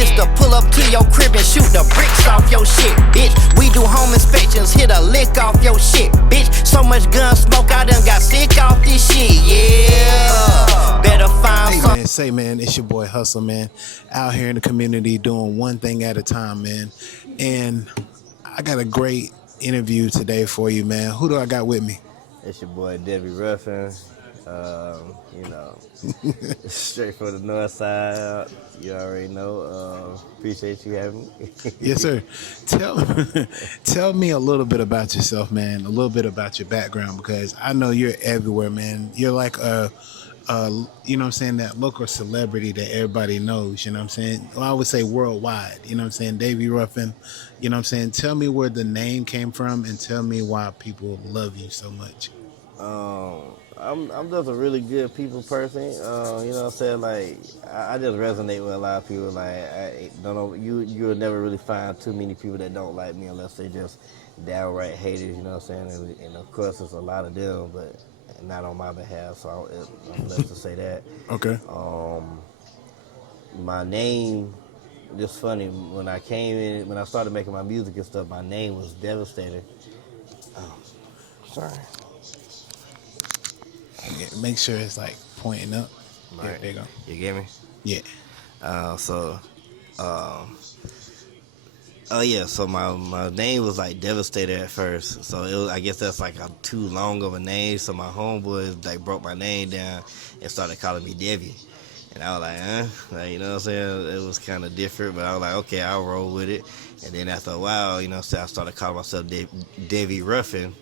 Mr. Pull up to your crib and shoot the bricks off your shit, bitch. We do home inspections, hit a lick off your shit, bitch. So much gun smoke, I done got sick off this shit, yeah. Better find some. Man, say, man, it's your boy Hustle, man. Out here in the community doing one thing at a time, man. And I got a great interview today for you, man. Who do I got with me? It's your boy DEVY Ruffin. You know, straight from the north side. You already know. Appreciate you having me. Yes, sir. Tell me a little bit about yourself, man. A little bit about your background, because I know you're everywhere, man. You're like you know what I'm saying, that local celebrity that everybody knows, you know what I'm saying? Well, I would say worldwide, you know what I'm saying? DEVY Ruffin, you know what I'm saying? Tell me where the name came from and tell me why people love you so much. I'm just a really good people person. You know what I'm saying? Like, I just resonate with a lot of people. Like, I don't know, you'll never really find too many people that don't like me unless they just downright haters. You know what I'm saying? And of course, there's a lot of them, but not on my behalf. So I'm blessed to say that. Okay. My name, just funny, when I started making my music and stuff, my name was Devastator. Oh, sorry. Yeah, make sure it's like pointing up. Right. Yeah, there you go. You get me? Yeah. So my name was like Devastator at first. So I guess that's like too long of a name. So my homeboys like broke my name down and started calling me Devy. And I was like, like, you know what I'm saying? It was kind of different, but I was like, okay, I'll roll with it. And then after a while, you know, so I started calling myself DEVY Ruffin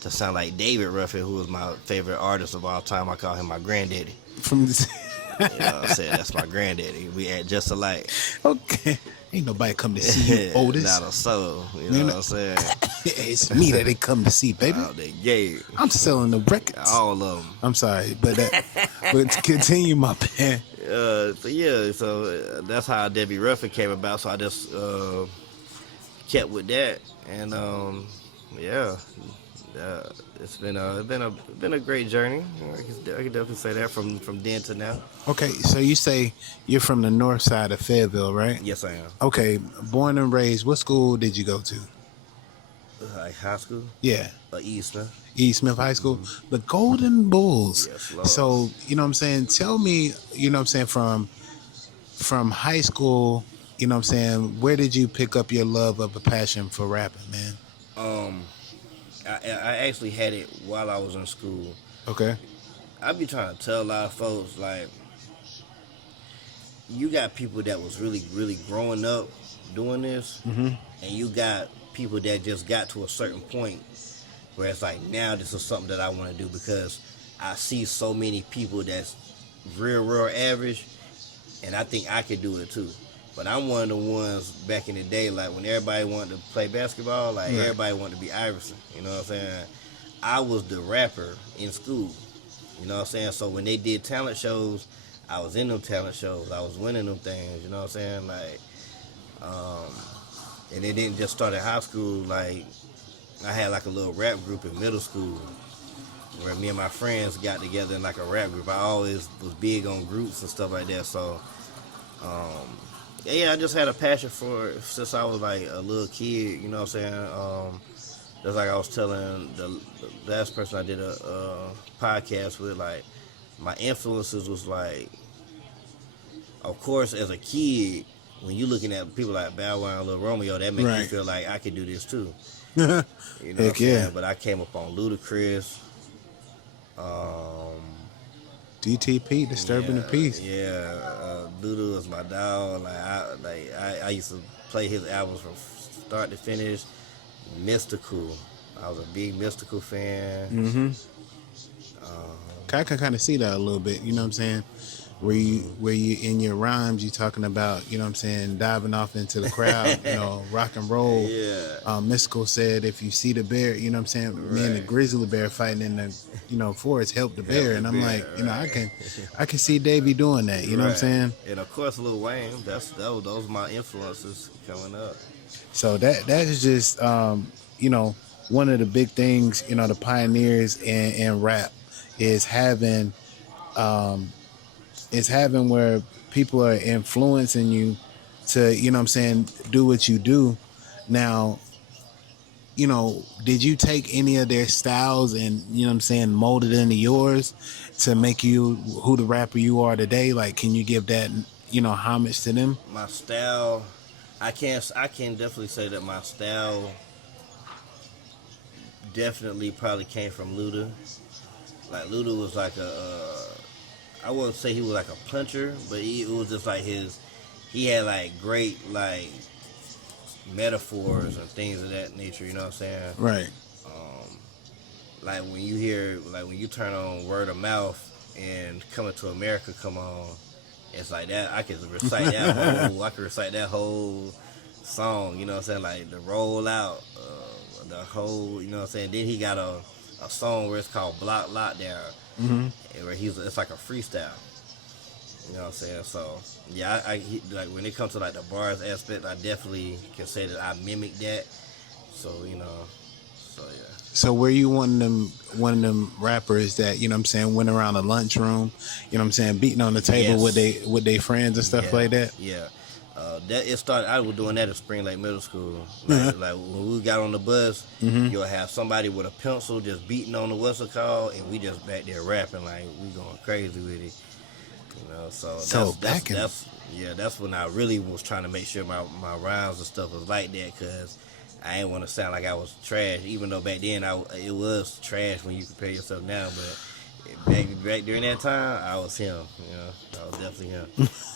to sound like David Ruffin, who was my favorite artist of all time. I call him my granddaddy. From the You know what I'm saying? That's my granddaddy. We act just alike. Okay. Ain't nobody come to see you, Otis. Not a soul. You know what I'm saying? It's me that they come to see, baby. Oh, they gay. I'm selling the records. All of them. I'm sorry, but continue, my man. So that's how DEVY Ruffin came about. So I just kept with that, and it's been a great journey. I can definitely say that from then to now. Okay, so you say you're from the north side of Fayetteville, right? Yes, I am. Okay, born and raised. What school did you go to? Like high school? Yeah. E. Smith. E. Smith High School. The Golden Bulls. Yes, Lord. So, you know what I'm saying? Tell me, you know what I'm saying, from high school, you know what I'm saying, where did you pick up your love of a passion for rapping, man? I actually had it while I was in school. Okay. I be trying to tell a lot of folks, like, you got people that was really, really growing up doing this, and you got people that just got to a certain point where it's like, now this is something that I want to do, because I see so many people that's real average, and I think I could do it too. But I'm one of the ones back in the day, like when everybody wanted to play basketball, like everybody wanted to be Iverson. You know what I'm saying? I was the rapper in school. You know what I'm saying? So when they did talent shows, I was in them talent shows. I was winning them things. You know what I'm saying? Like, and it didn't just start in high school. Like, I had like a little rap group in middle school where me and my friends got together in like a rap group. I always was big on groups and stuff like that. So, I just had a passion for it since I was like a little kid, you know what I'm saying? Just like I was telling the last person I did a podcast with, like, my influences was like, of course, as a kid, when you're looking at people like Bow Wow and Lil Romeo, that makes you feel like I could do this too. You know what I'm saying? But I came up on Ludacris, DTP, Disturbing the Peace. Luda was my dog. I used to play his albums from start to finish. Mystical, I was a big Mystical fan. I can kind of see that a little bit. You know what I'm saying? Where you in your rhymes, you talking about, you know what I'm saying, diving off into the crowd, you know, rock and roll. Mystical said, if you see the bear, you know what I'm saying, me and the grizzly bear fighting in the, you know, forest, help the bear. And I'm like, you know, I can see Davey doing that. You know what I'm saying? And of course, Lil Wayne. Those were my influences coming up. So that is just, you know, one of the big things, you know, the pioneers in rap is having where people are influencing you to, you know what I'm saying, do what you do. Now, you know, did you take any of their styles and, you know what I'm saying, mold it into yours to make you who the rapper you are today? Like, can you give that, you know, homage to them? My style, I can definitely say that my style definitely probably came from Luda. Like Luda was like I wouldn't say he was like a puncher, but it was just like he had like great like metaphors and things of that nature. You know what I'm saying? Right. Like when you turn on Word of Mouth and Coming to America come on, it's like that. I could recite that whole song. You know what I'm saying? Like the roll out, the whole. You know what I'm saying? Then he got a song where it's called Block Lockdown, where it's like a freestyle. You know what I'm saying? So yeah, like when it comes to like the bars aspect, I definitely can say that I mimic that. So you know, so yeah. So were you one of them rappers that, you know what I'm saying, went around the lunchroom, you know what I'm saying, beating on the table Yes. with they friends and stuff like that? Yeah. That it started. I was doing that at Spring Lake Middle School. Like when we got on the bus, you'll have somebody with a pencil just beating on the what's it called, and we just back there rapping like we going crazy with it. You know, that's when I really was trying to make sure my rhymes and stuff was like that, because I didn't want to sound like I was trash, even though back then it was trash when you compare yourself now, but back during that time, I was him. You know, I was definitely him.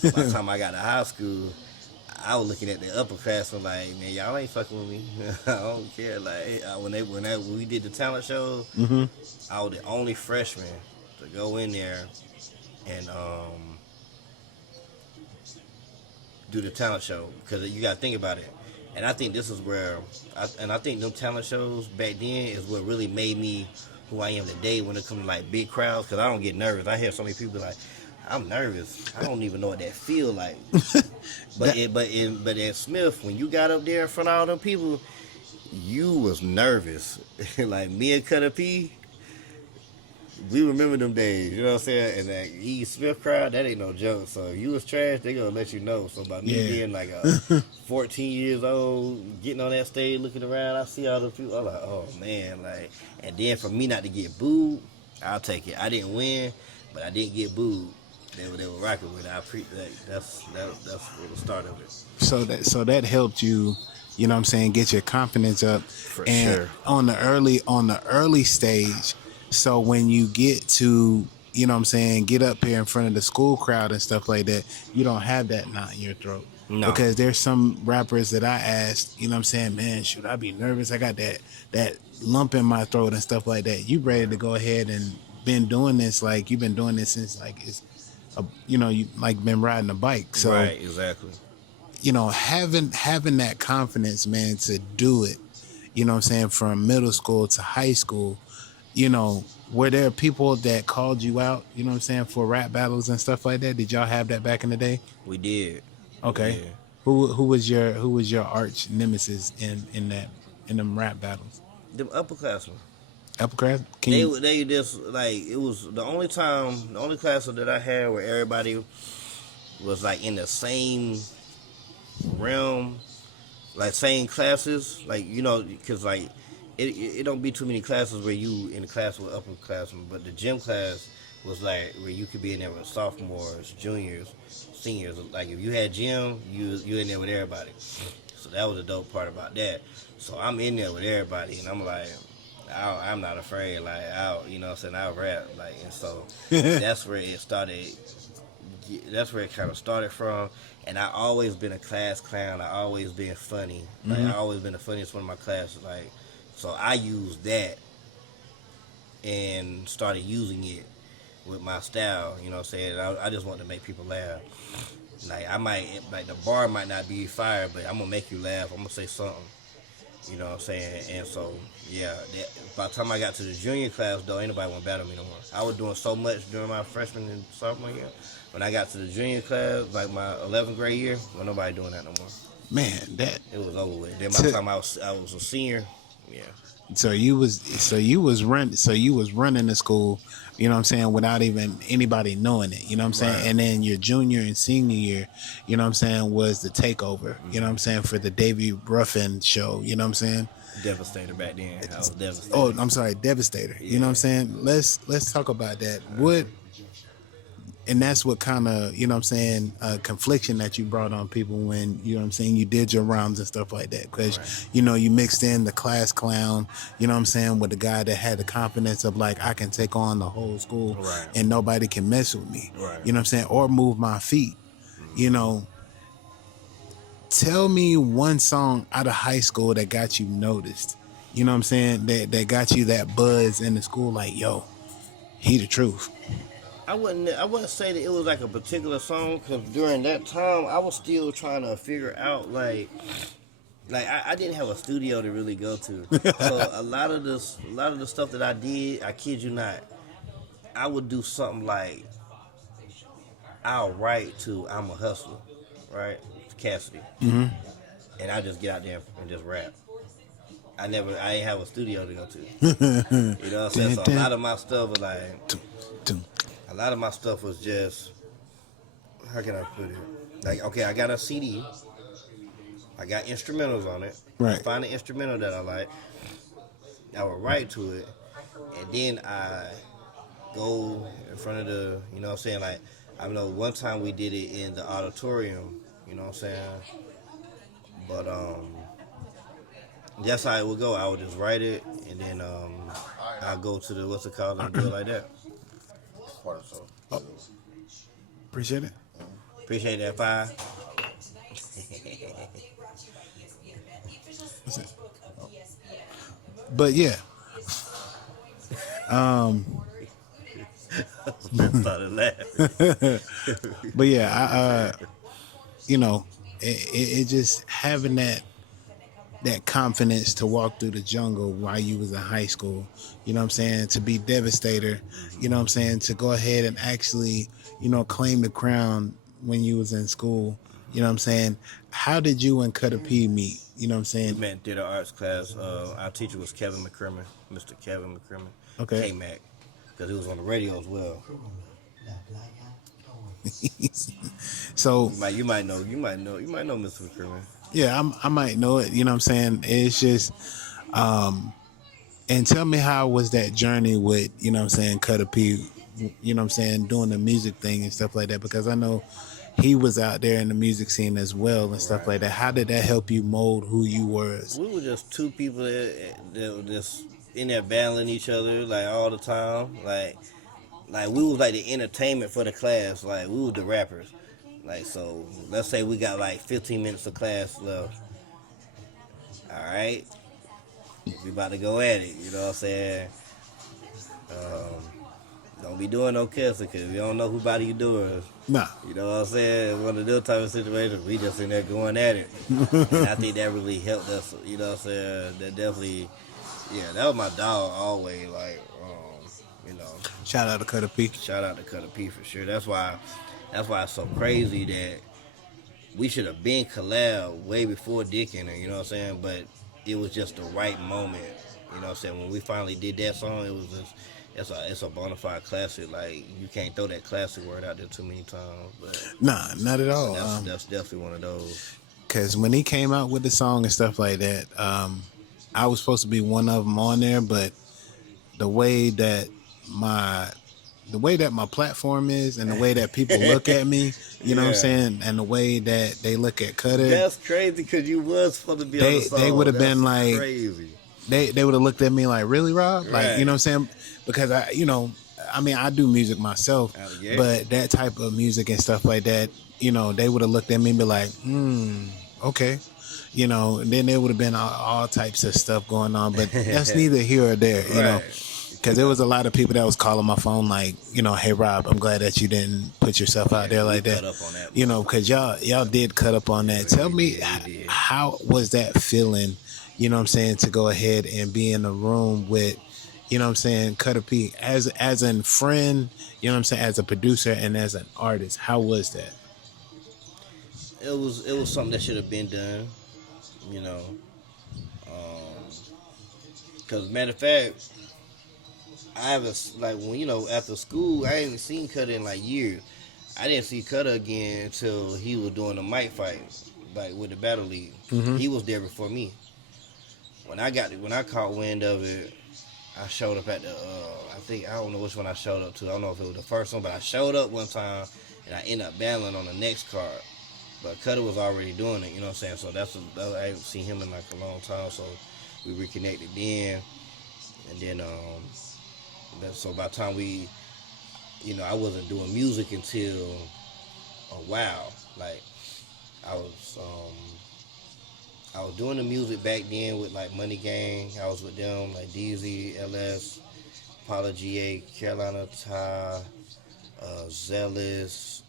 By the time I got to high school, I was looking at the upperclassmen like, man, y'all ain't fucking with me. I don't care. Like when we did the talent shows, I was the only freshman to go in there and do the talent show, because you got to think about it. And I think this is where, I think them talent shows back then is what really made me who I am today when it comes to like big crowds, because I don't get nervous. I hear so many people like, I'm nervous. I don't even know what that feel like. But at Smith, when you got up there in front of all them people, you was nervous. Like me and Cutter P, we remember them days, you know what I'm saying? And that E Smith crowd, that ain't no joke. So if you was trash, they gonna let you know. So by me being like 14 years old, getting on that stage, looking around, I see all the people, I'm like, oh man, like, and then for me not to get booed, I'll take it. I didn't win, but I didn't get booed. They were rocking with it. That's what the start of it. So that helped you, you know what I'm saying, get your confidence up. For and sure. on the early stage, so when you get to, you know what I'm saying, get up here in front of the school crowd and stuff like that, you don't have that knot in your throat. No. Because there's some rappers that I asked, you know what I'm saying, man, should I be nervous? I got that lump in my throat and stuff like that. You ready to go ahead and been doing this, like you've been doing this since like you know, you like been riding a bike. So right, exactly. You know, having that confidence, man, to do it, you know what I'm saying, from middle school to high school, you know, were there people that called you out, you know what I'm saying, for rap battles and stuff like that? Did y'all have that back in the day? We did. Okay. Yeah. Who was your arch nemesis in them rap battles? Them upperclassmen. Upperclass? They just like, it was the only class that I had where everybody was like in the same realm, like same classes, like, you know, because like it don't be too many classes where you in the class with upperclassmen, but the gym class was like where you could be in there with sophomores, juniors, seniors. Like if you had gym, you in there with everybody. So that was the dope part about that. So I'm in there with everybody, and I'm like, I'm not afraid. Like you know what I'm saying, I'll rap. Like, and so that's where it started. That's where it kind of started from. And I always been a class clown. I always been funny. Like I always been the funniest one in my class. Like, so I used that and started using it with my style. You know what I'm saying? I just want to make people laugh. Like the bar might not be fire, but I'm gonna make you laugh. I'm gonna say something. You know what I'm saying? And so, yeah, by the time I got to the junior class, though, ain't nobody want to battle me no more. I was doing so much during my freshman and sophomore year. When I got to the junior class, like my 11th grade year, wasn't nobody doing that no more. Man, it was over with. Then by the time I was a senior, Yeah. So you was running the school, you know what I'm saying, without even anybody knowing it, you know what I'm saying? Right. And then your junior and senior year, you know what I'm saying, was the takeover, you know what I'm saying, for the DEVY Ruffin show, you know what I'm saying? Devastator back then. I was Oh, devastated. I'm sorry, Devastator. You know what I'm Yeah. saying? Let's talk about that. What and that's what kind of, you know what I'm saying, confliction that you brought on people when, you know what I'm saying, you did your rounds and stuff like that. Because, Right. you know, you mixed in the class clown, you know what I'm saying, with the guy that had the confidence of like, I can take on the whole school Right. and nobody can mess with me. Right. You know what I'm saying? Or move my feet. You know, tell me one song out of high school that got you noticed. You know what I'm saying? That got you that buzz in the school, like, yo, he the truth. I wouldn't say that it was like a particular song because during that time I was still trying to figure out like I didn't have a studio to really go to, so a lot of the stuff that I did, I kid you not, I would do something like I'll write to "I'm a Hustler," right, Cassidy, and I just get out there and just rap. I ain't have a studio to go to. You know what I'm saying? Dun, So dun, dun, dun. a lot of my stuff was just, how can I put it? Like, okay, I got a CD, I got instrumentals on it. I Right. find an instrumental that I like, I would write to it, and then I go in front of the, you know what I'm saying? Like, I know one time we did it in the auditorium, you know what I'm saying? But that's how it would go. I would just write it, and then I go to the what's it called and do it like that. Appreciate it. Appreciate that, Five. What's it? But yeah, Started laughing. but yeah, you know, it just having that confidence to walk through the jungle while you was in high school, you know what I'm saying, to be devastator, you know what I'm saying, to go ahead and actually, you know, claim the crown when you was in school, you know what I'm saying. How did you and Cutter P meet? You know what I'm We saying? met in theater arts class. Our teacher was Kevin McCrimmon, Mr. Kevin McCrimmon, Okay. K-Mac, because he was on the radio as well. So You might know Mr. McCrimmon. yeah, I might know it, you know what I'm saying. It's just and tell me, how was that journey with, you know what I'm saying, Cutter P, you know what I'm saying, doing the music thing and stuff like that, because I know he was out there in the music scene as well and stuff like that. How did that help you mold who you was? We were just two people that were just in there battling each other like all the time. Like we was like the entertainment for the class. Like we were the rappers. Like, so let's say we got like 15 minutes of class left. All right, we about to go at it. You know what I'm saying? Don't be doing no cussing because we don't know who body you doing. Nah. You know what I'm saying? One of those type of situations, we just in there going at it. And I think that really helped us. You know what I'm saying? That definitely, yeah, that was my dog always. Like, you know, Shout out to Cutter P. shout out to Cutter P for sure. That's why it's so crazy that we should have been collab way before Dick in it. You know what I'm saying? But it was just the right moment. You know what I'm saying? When we finally did that song, it was just. It's a bona fide classic. Like, you can't throw that classic word out there too many times. But Nah, not at all. that's definitely one of those. Because when he came out with the song and stuff like that, I was supposed to be one of them on there, but the way that my platform is and the way that people look at me, you know what I'm Yeah. saying, and the way that they look at Cutter, That's crazy because you was supposed to be on the song. they would have been That's like, crazy. they would have looked at me like, really, Rob? Like, Right. you know what I'm saying? Because I mean, I do music myself, Yeah. but that type of music and stuff like that, you know, they would have looked at me and be like, okay. You know, and then there would have been all types of stuff going on, but that's neither here or there, you know. Right. Because there was a lot of people that was calling my phone like, you know, hey, Rob, I'm glad that you didn't put yourself out there like that. cut up on that. You know, because y'all did cut up on that. Tell me, did. how was that feeling, you know what I'm saying, to go ahead and be in a room with, you know what I'm saying, Cutter P, as a friend, you know what I'm saying, as a producer and as an artist? How was that? It was something that should have been done. You know, Cause matter of fact, I haven't like when after school I ain't seen Cutter in like years. I didn't see Cutter again until he was doing the mic fight, like with the Battle League. Mm-hmm. He was there before me. When I caught wind of it, I showed up at the. I don't know which one I showed up to. I don't know if it was the first one, but I showed up one time and I ended up battling on the next card. But Cutter was already doing it, you know what I'm saying? So I haven't seen him in like a long time, so we reconnected then, and then so by the time I wasn't doing music until a while. Like I was doing the music back then with like Money Gang. I was with them like DZ, LS, Paula GA, Carolina Ty, Zealous.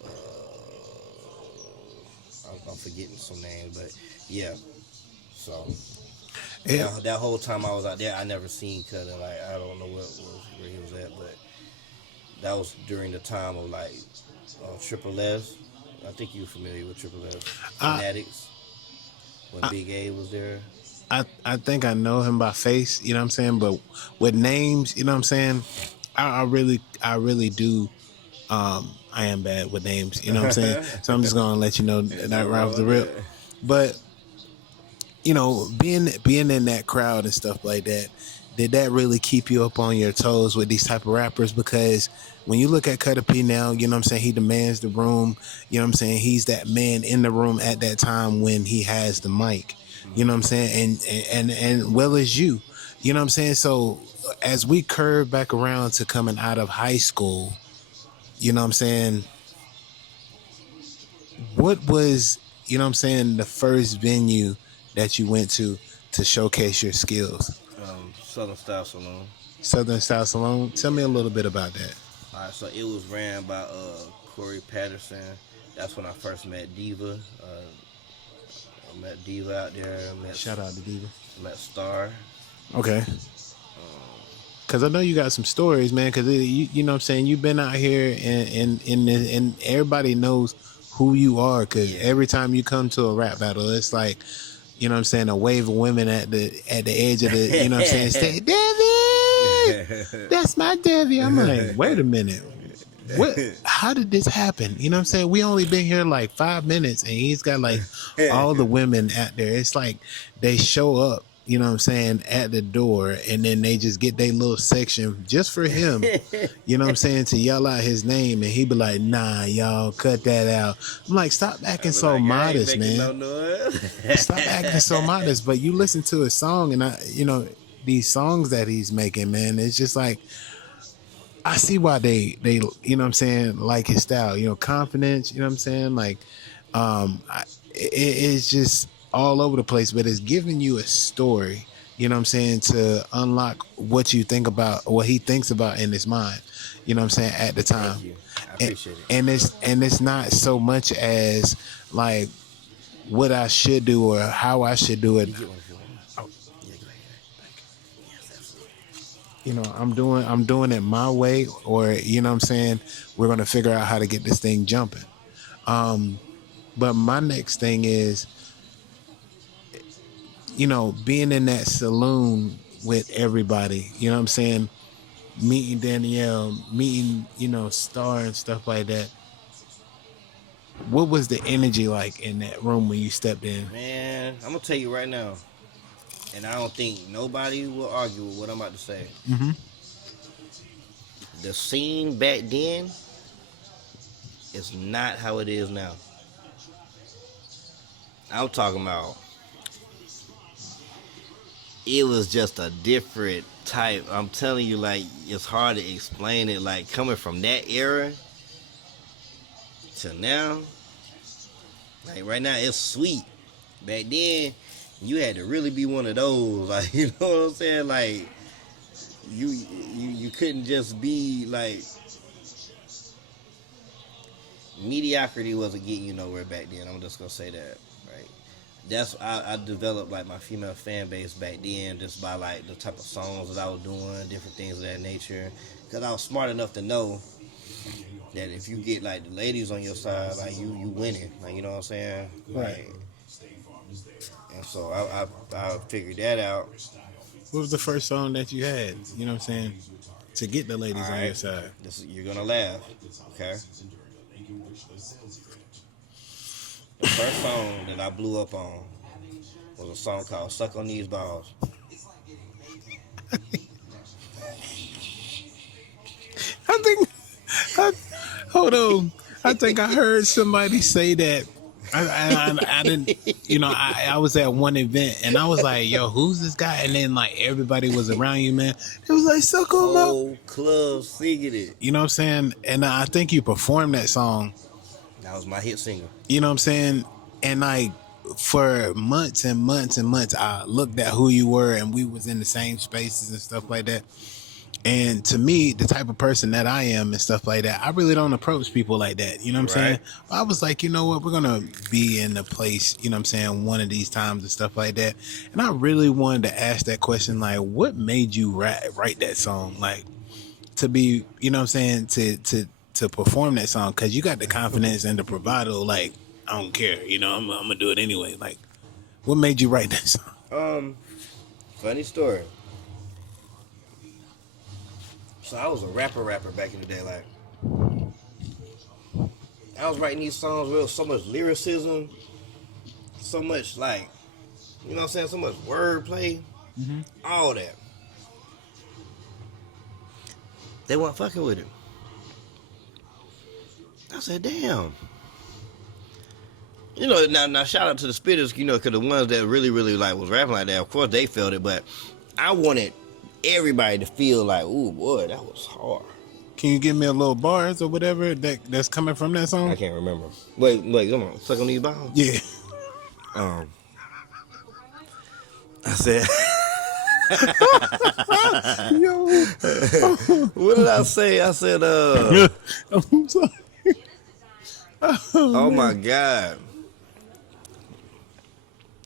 I'm forgetting some names, but yeah. So that whole time I was out there, I never seen Cutter. Like I don't know where he was at, but that was during the time of like Triple S. I think you're familiar with Triple S. Fanatics. When Big A was there. I think I know him by face, you know what I'm saying? But with names, you know what I'm saying? I really do. I am bad with names, you know what I'm saying? So I'm just gonna let you know that right off the rip. But being in that crowd and stuff like that, did that really keep you up on your toes with these type of rappers? Because when you look at Cutter P now, you know what I'm saying, he demands the room, you know what I'm saying, he's that man in the room at that time when he has the mic, you know what I'm saying, and well as you know what I'm saying. So as we curve back around to coming out of high school, you know what I'm saying, what was, you know what I'm saying, the first venue that you went to showcase your skills? Southern Style Saloon. Southern Style Saloon. Tell me a little bit about that. All right, so it was ran by Corey Patterson. That's when I first met Diva. I met Diva out there. Shout out to Diva. Met Star. Okay. Cause I know you got some stories, man. Cause you know what I'm saying, you've been out here and everybody knows who you are. Cause every time you come to a rap battle, it's like, you know what I'm saying, a wave of women at the edge of the, you know what I'm saying, say, Devy, that's my Devy. I'm like, wait a minute. What? How did this happen? You know what I'm saying? We only been here like 5 minutes and he's got like all the women out there. It's like they show up, you know what I'm saying, at the door, and then they just get their little section just for him, you know what I'm saying, to yell out his name, and he be like, nah, y'all, cut that out. I'm like, stop acting so modest, man. Stop acting so modest. But you listen to his song, and these songs that he's making, man, it's just like, I see why they you know what I'm saying, like his style, confidence, you know what I'm saying, like it's just all over the place, but it's giving you a story, you know what I'm saying, to unlock what you think about, what he thinks about in his mind, you know what I'm saying, at the time. Thank you. I appreciate it. And it's not so much as like what I should do or how I should do it. I'm doing it my way, or you know what I'm saying, we're gonna figure out how to get this thing jumping. But my next thing is, being in that saloon with everybody, you know what I'm saying, meeting Danielle, meeting, Star and stuff like that. What was the energy like in that room when you stepped in? Man, I'm gonna tell you right now, and I don't think nobody will argue with what I'm about to say. Mm-hmm. The scene back then is not how it is now. I'm talking about, it was just a different type. I'm telling you, like, it's hard to explain it. Like, coming from that era to now, like, right now, it's sweet. Back then, you had to really be one of those. Like, you know what I'm saying? Like, you couldn't just be, like, mediocrity wasn't getting you nowhere back then. I'm just gonna say that, right? I developed like my female fan base back then just by like the type of songs that I was doing, different things of that nature. Because I was smart enough to know that if you get like the ladies on your side, like you winning, like, you know what I'm saying? Right. And so I figured that out. What was the first song that you had? You know what I'm saying? To get the ladies All on right. your side. You're gonna laugh. Okay. The first song that I blew up on was a song called "Suck on These Balls." I think. I, hold on. I think I heard somebody say that. I didn't. You know, I was at one event and I was like, "Yo, who's this guy?" And then like everybody was around you, man. It was like, "Suck on my." Whole club singing it. You know what I'm saying? And I think you performed that song. That was my hit single. You know what I'm saying? And like for months and months and months, I looked at who you were, and we was in the same spaces and stuff like that. And to me, the type of person that I am and stuff like that, I really don't approach people like that. You know what I'm saying? I was like, you know what? We're going to be in the place, you know what I'm saying, one of these times and stuff like that. And I really wanted to ask that question, like, what made you write that song? Like, to be, you know what I'm saying, to perform that song, because you got the confidence and the bravado, like, I don't care. You know, I'm going to do it anyway. Like, what made you write that song? Funny story. So I was a rapper back in the day. Like, I was writing these songs with so much lyricism, so much like, you know what I'm saying, so much wordplay, all that. They weren't fucking with it. I said, damn. You know, now shout out to the spitters, you know, because the ones that really like was rapping like that, of course they felt it, but I wanted everybody to feel like, ooh, boy, that was hard. Can you give me a little bars or whatever that's coming from that song? I can't remember. Wait, come on. Suck on these balls? Yeah. I said, Yo. what did I say? I said, I'm sorry. oh my God.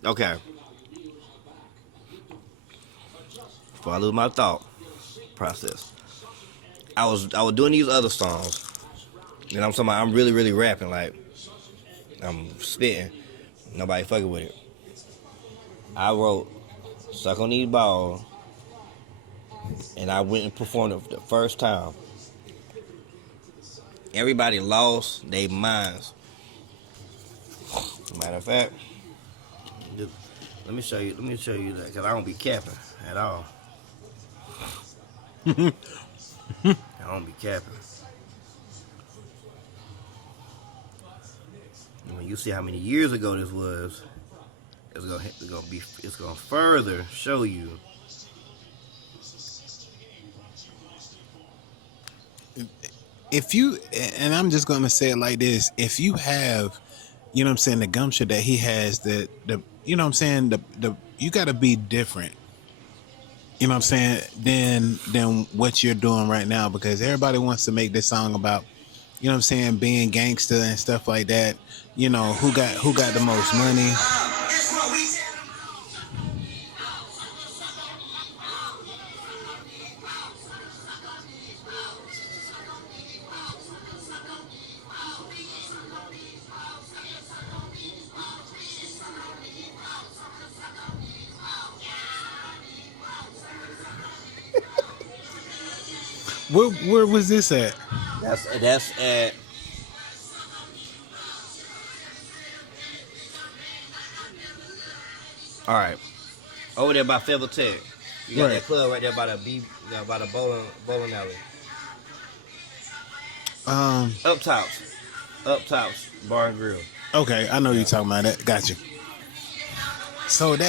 Okay. Before I lose my thought process, I was doing these other songs, and I'm talking about I'm really rapping, like I'm spitting. Nobody fucking with it. I wrote "Suck on These Balls," and I went and performed it for the first time. Everybody lost their minds. Matter of fact, let me show you that, because I don't be capping at all. I don't be capping. And when you see how many years ago this was, it's gonna further show you. If you, and I'm just gonna say it like this: if you have, you know what I'm saying, the gumption that he has, the you know what I'm saying, the you got to be different. You know what I'm saying, than what you're doing right now, because everybody wants to make this song about, you know what I'm saying, being gangster and stuff like that. You know, who got the most money. Where was this at? That's at. All right, over there by Fayetteville Tech. You got that club right there by the bowling alley. Up tops bar and grill. Okay, I know you're talking about that. Got you. So in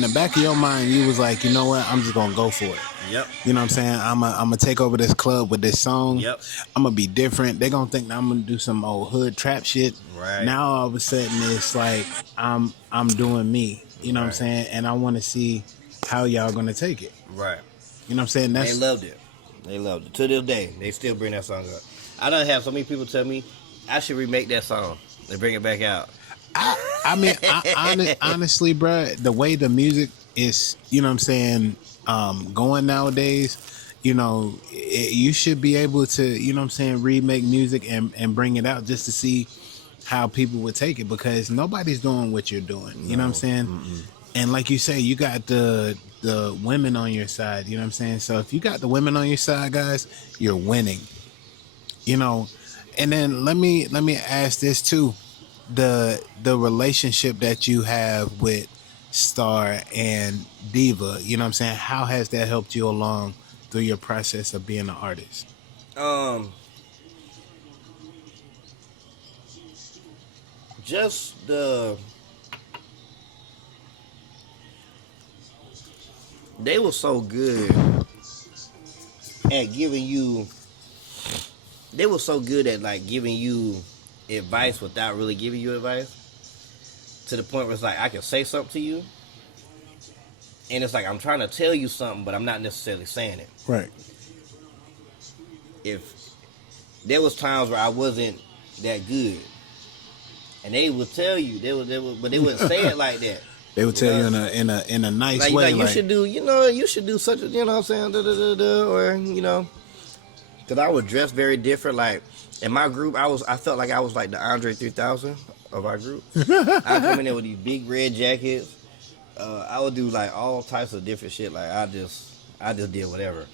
the back of your mind, you was like, you know what? I'm just gonna go for it. Yep. You know what I'm saying? I'm gonna take over this club with this song. Yep. I'm gonna be different. They're gonna think that I'm gonna do some old hood trap shit. Right. Now all of a sudden it's like I'm doing me. You know what I'm saying? And I want to see how y'all gonna take it. Right. You know what I'm saying? They loved it. To this day, they still bring that song up. I done have so many people tell me I should remake that song and bring it back out. I mean, honestly, bruh, the way the music is, you know what I'm saying, going nowadays, you know, you should be able to, you know what I'm saying, remake music and bring it out just to see how people would take it, because nobody's doing what you're doing. You know what I'm saying? Mm-mm. And like you say, you got the women on your side. You know what I'm saying? So if you got the women on your side, guys, you're winning. You know, and then let me ask this too: the relationship that you have with Star and Diva. You know what I'm saying? How has that helped you along through your process of being an artist? Um, just they were so good at giving you. They were so good at like giving you advice without really giving you advice. To the point where it's like I can say something to you, and it's like I'm trying to tell you something, but I'm not necessarily saying it. Right. If there was times where I wasn't that good, and they would tell you but they wouldn't say it like that. They would tell you in a nice way, like you should do, you should do such a, you know what I'm saying, or because I would dress very different. Like in my group, I felt like I was like the Andre 3000 of our group. I come in there with these big red jackets. I would do like all types of different shit. Like I just did whatever.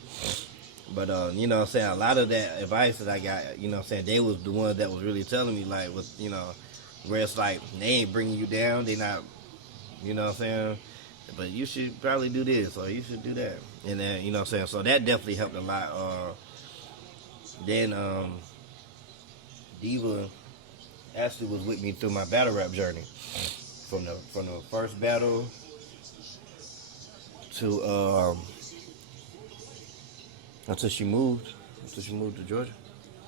But you know what I'm saying, a lot of that advice that I got, you know what I'm saying, they was the ones that was really telling me like, with where it's like they ain't bringing you down, they not, you know what I'm saying, but you should probably do this or you should do that, and then you know what I'm saying, so that definitely helped a lot. Then Diva actually was with me through my battle rap journey, from the first battle to until she moved to Georgia.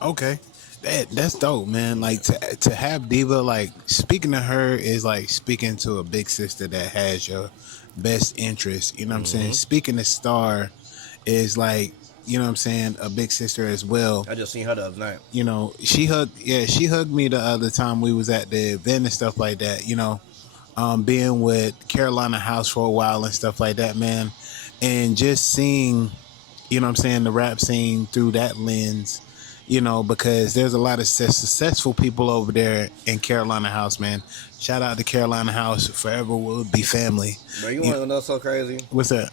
Okay. That's dope, man. Like to have Diva, like speaking to her is like speaking to a big sister that has your best interest. You know what I'm saying? Speaking to Star is like, you know what I'm saying, a big sister as well. I just seen her the other night. You know, she hugged me the other time we was at the event and stuff like that. You know, being with Carolina House for a while and stuff like that, man, and just seeing, you know what I'm saying, the rap scene through that lens, you know, because there's a lot of successful people over there in Carolina House, man. Shout out to Carolina House, forever will be family. Bro, you want to know so crazy? What's that?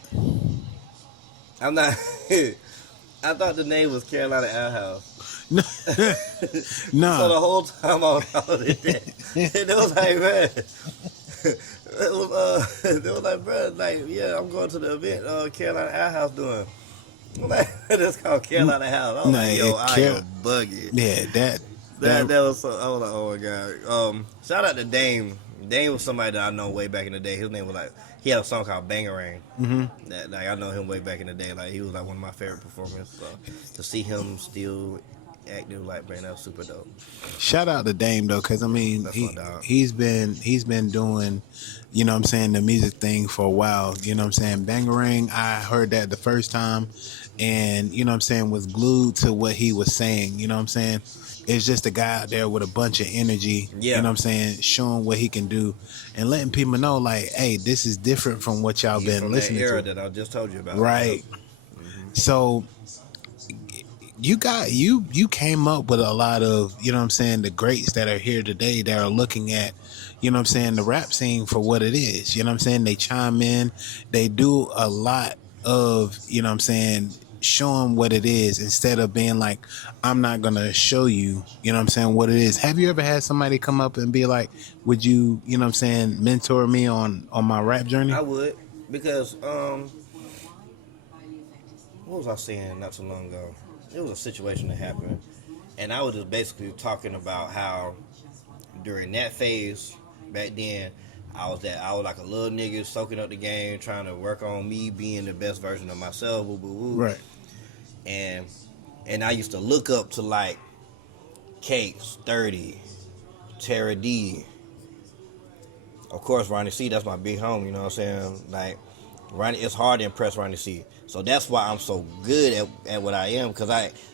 I'm not. I thought the name was Carolina Al House. Nah. So the whole time I was in that, and it was like, man, they was like, bro, like, yeah, I'm going to the event Carolina Al House doing. I'm like, it's called Carolina House. I was like, yo, I am bugging. Yeah, that was so. I was like, oh my god. Shout out to Dame. Dame was somebody that I know way back in the day. His name was like, he had a song called Bangarang. That like I know him way back in the day. Like he was like one of my favorite performers. So to see him still active, like, man, that was super dope. Shout out to Dame though, because I mean he's been doing, you know what I'm saying, the music thing for a while. You know what I'm saying? Bangarang, I heard that the first time, and you know what I'm saying, was glued to what he was saying. You know what I'm saying? It's just a guy out there with a bunch of energy. Yeah. You know what I'm saying? Showing what he can do and letting people know, like, hey, this is different from what y'all He's been from listening that era to. that I just told you about. Right. So you came up with a lot of, you know what I'm saying, the greats that are here today that are looking at, you know what I'm saying, the rap scene for what it is. You know what I'm saying? They chime in, they do a lot of, you know what I'm saying, showing what it is instead of being like, I'm not gonna show you, you know what I'm saying, what it is. Have you ever had somebody come up and be like, would you, you know what I'm saying, mentor me on my rap journey? I would, because what was I saying not too long ago? It was a situation that happened, and I was just basically talking about how during that phase back then, I was like a little nigga soaking up the game, trying to work on me being the best version of myself. Woo, woo, woo. Right. And I used to look up to like Cakes, 30, Tara D. Of course, Ronnie C. That's my big homie. You know what I'm saying? Like Ronnie, it's hard to impress Ronnie C. So that's why I'm so good at what I am, because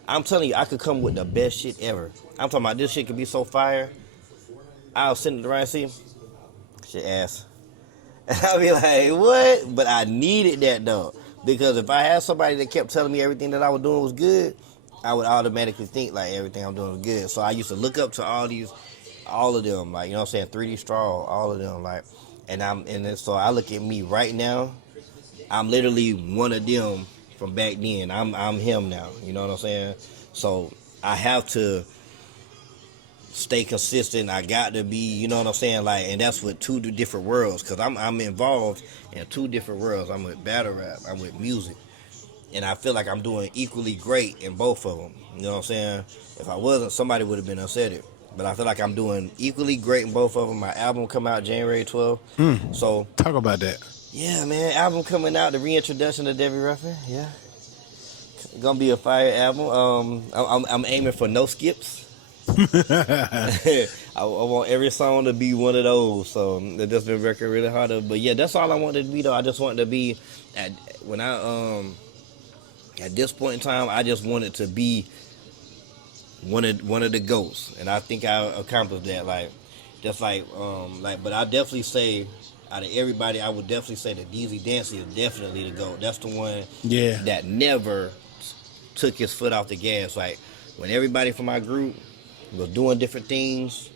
I'm telling you, I could come with the best shit ever. I'm talking about this shit could be so fire. I'll send it to Ronnie C. Shit ass. And I'll be like, what? But I needed that though. Because if I had somebody that kept telling me everything that I was doing was good, I would automatically think like everything I'm doing was good. So I used to look up to all of them, like, you know what I'm saying, 3D Straw, all of them, like, So I look at me right now. I'm literally one of them from back then. I'm him now. You know what I'm saying? So I have to stay consistent. I got to be, you know what I'm saying? Like, and that's with two different worlds, because I'm involved in two different worlds. I'm with battle rap. I'm with music, and I feel like I'm doing equally great in both of them. You know what I'm saying? If I wasn't, somebody would have been upset it. But I feel like I'm doing equally great in both of them. My album come out January 12th. So talk about that. yeah, man, album coming out, the reintroduction of DEVY Ruffin. Yeah, gonna be a fire album. I'm aiming for no skips. I want every song to be one of those. So that's been working really hard. But yeah, that's all I wanted to be though. I just wanted to be at this point in time. I just wanted to be one of the ghosts, and I think I accomplished that. But I definitely say, out of everybody, I would definitely say that DZ Dancy is definitely the GOAT. That's the one that never took his foot off the gas. Like, when everybody from my group was doing different things,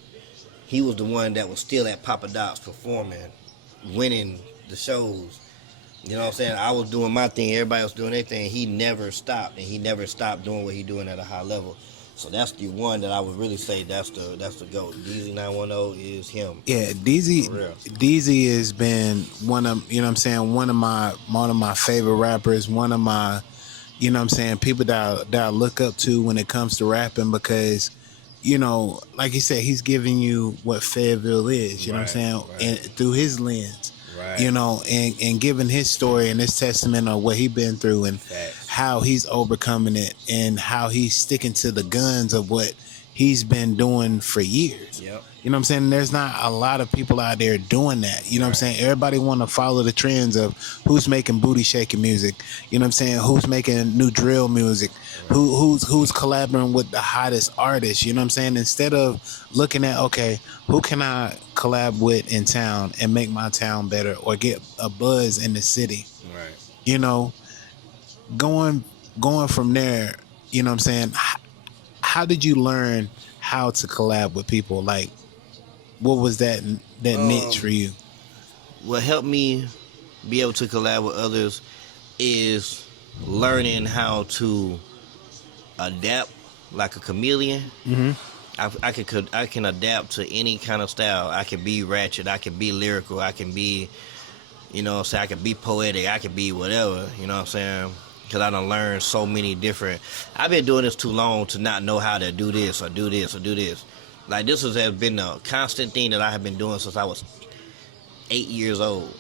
he was the one that was still at Papa Doc's performing, winning the shows. You know what I'm saying? I was doing my thing, everybody was doing their thing. He never stopped, and he never stopped doing what he doing at a high level. So that's the one that I would really say that's the GOAT. DZ 910 is him. Yeah, DZ has been one of, you know what I'm saying, one of my favorite rappers, one of my, you know what I'm saying, people that I look up to when it comes to rapping, because, you know, like you said, he's giving you what Fayetteville is, you know what I'm saying, and through his lens. Right. You know, and giving his story and his testament of what he's been through and how he's overcoming it and how he's sticking to the guns of what he's been doing for years. Yep. You know what I'm saying? There's not a lot of people out there doing that. You know what I'm saying? Everybody want to follow the trends of who's making booty shaking music. You know what I'm saying? Who's making new drill music? Who's collaborating with the hottest artists? You know what I'm saying? Instead of looking at, okay, who can I collab with in town and make my town better or get a buzz in the city? Right. You know, going from there, you know what I'm saying? How did you learn how to collab with people? Like, what was that niche for you? What helped me be able to collab with others is learning how to adapt like a chameleon. Mm-hmm. I can adapt to any kind of style. I can be ratchet. I can be lyrical. I can be, you know what I'm saying, I can be poetic. I can be whatever, you know what I'm saying? Because I done learned so many different. I've been doing this too long to not know how to do this or do this or do this. Like, this has been a constant thing that I have been doing since I was 8 years old.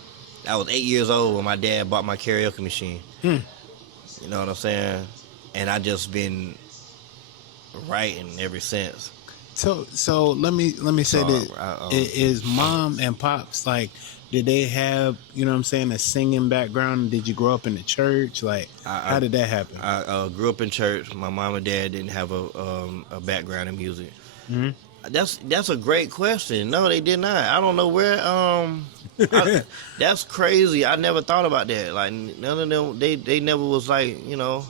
I was 8 years old when my dad bought my karaoke machine. You know what I'm saying? And I just been writing ever since. So let me say this: is mom and pops, like, did they have, you know what I'm saying, a singing background? Did you grow up in the church? Like, how did that happen? I grew up in church. My mom and dad didn't have a background in music. Mm-hmm. That's a great question. No, they did not. I don't know where. That's crazy. I never thought about that. Like, none of them. They never was like, you know.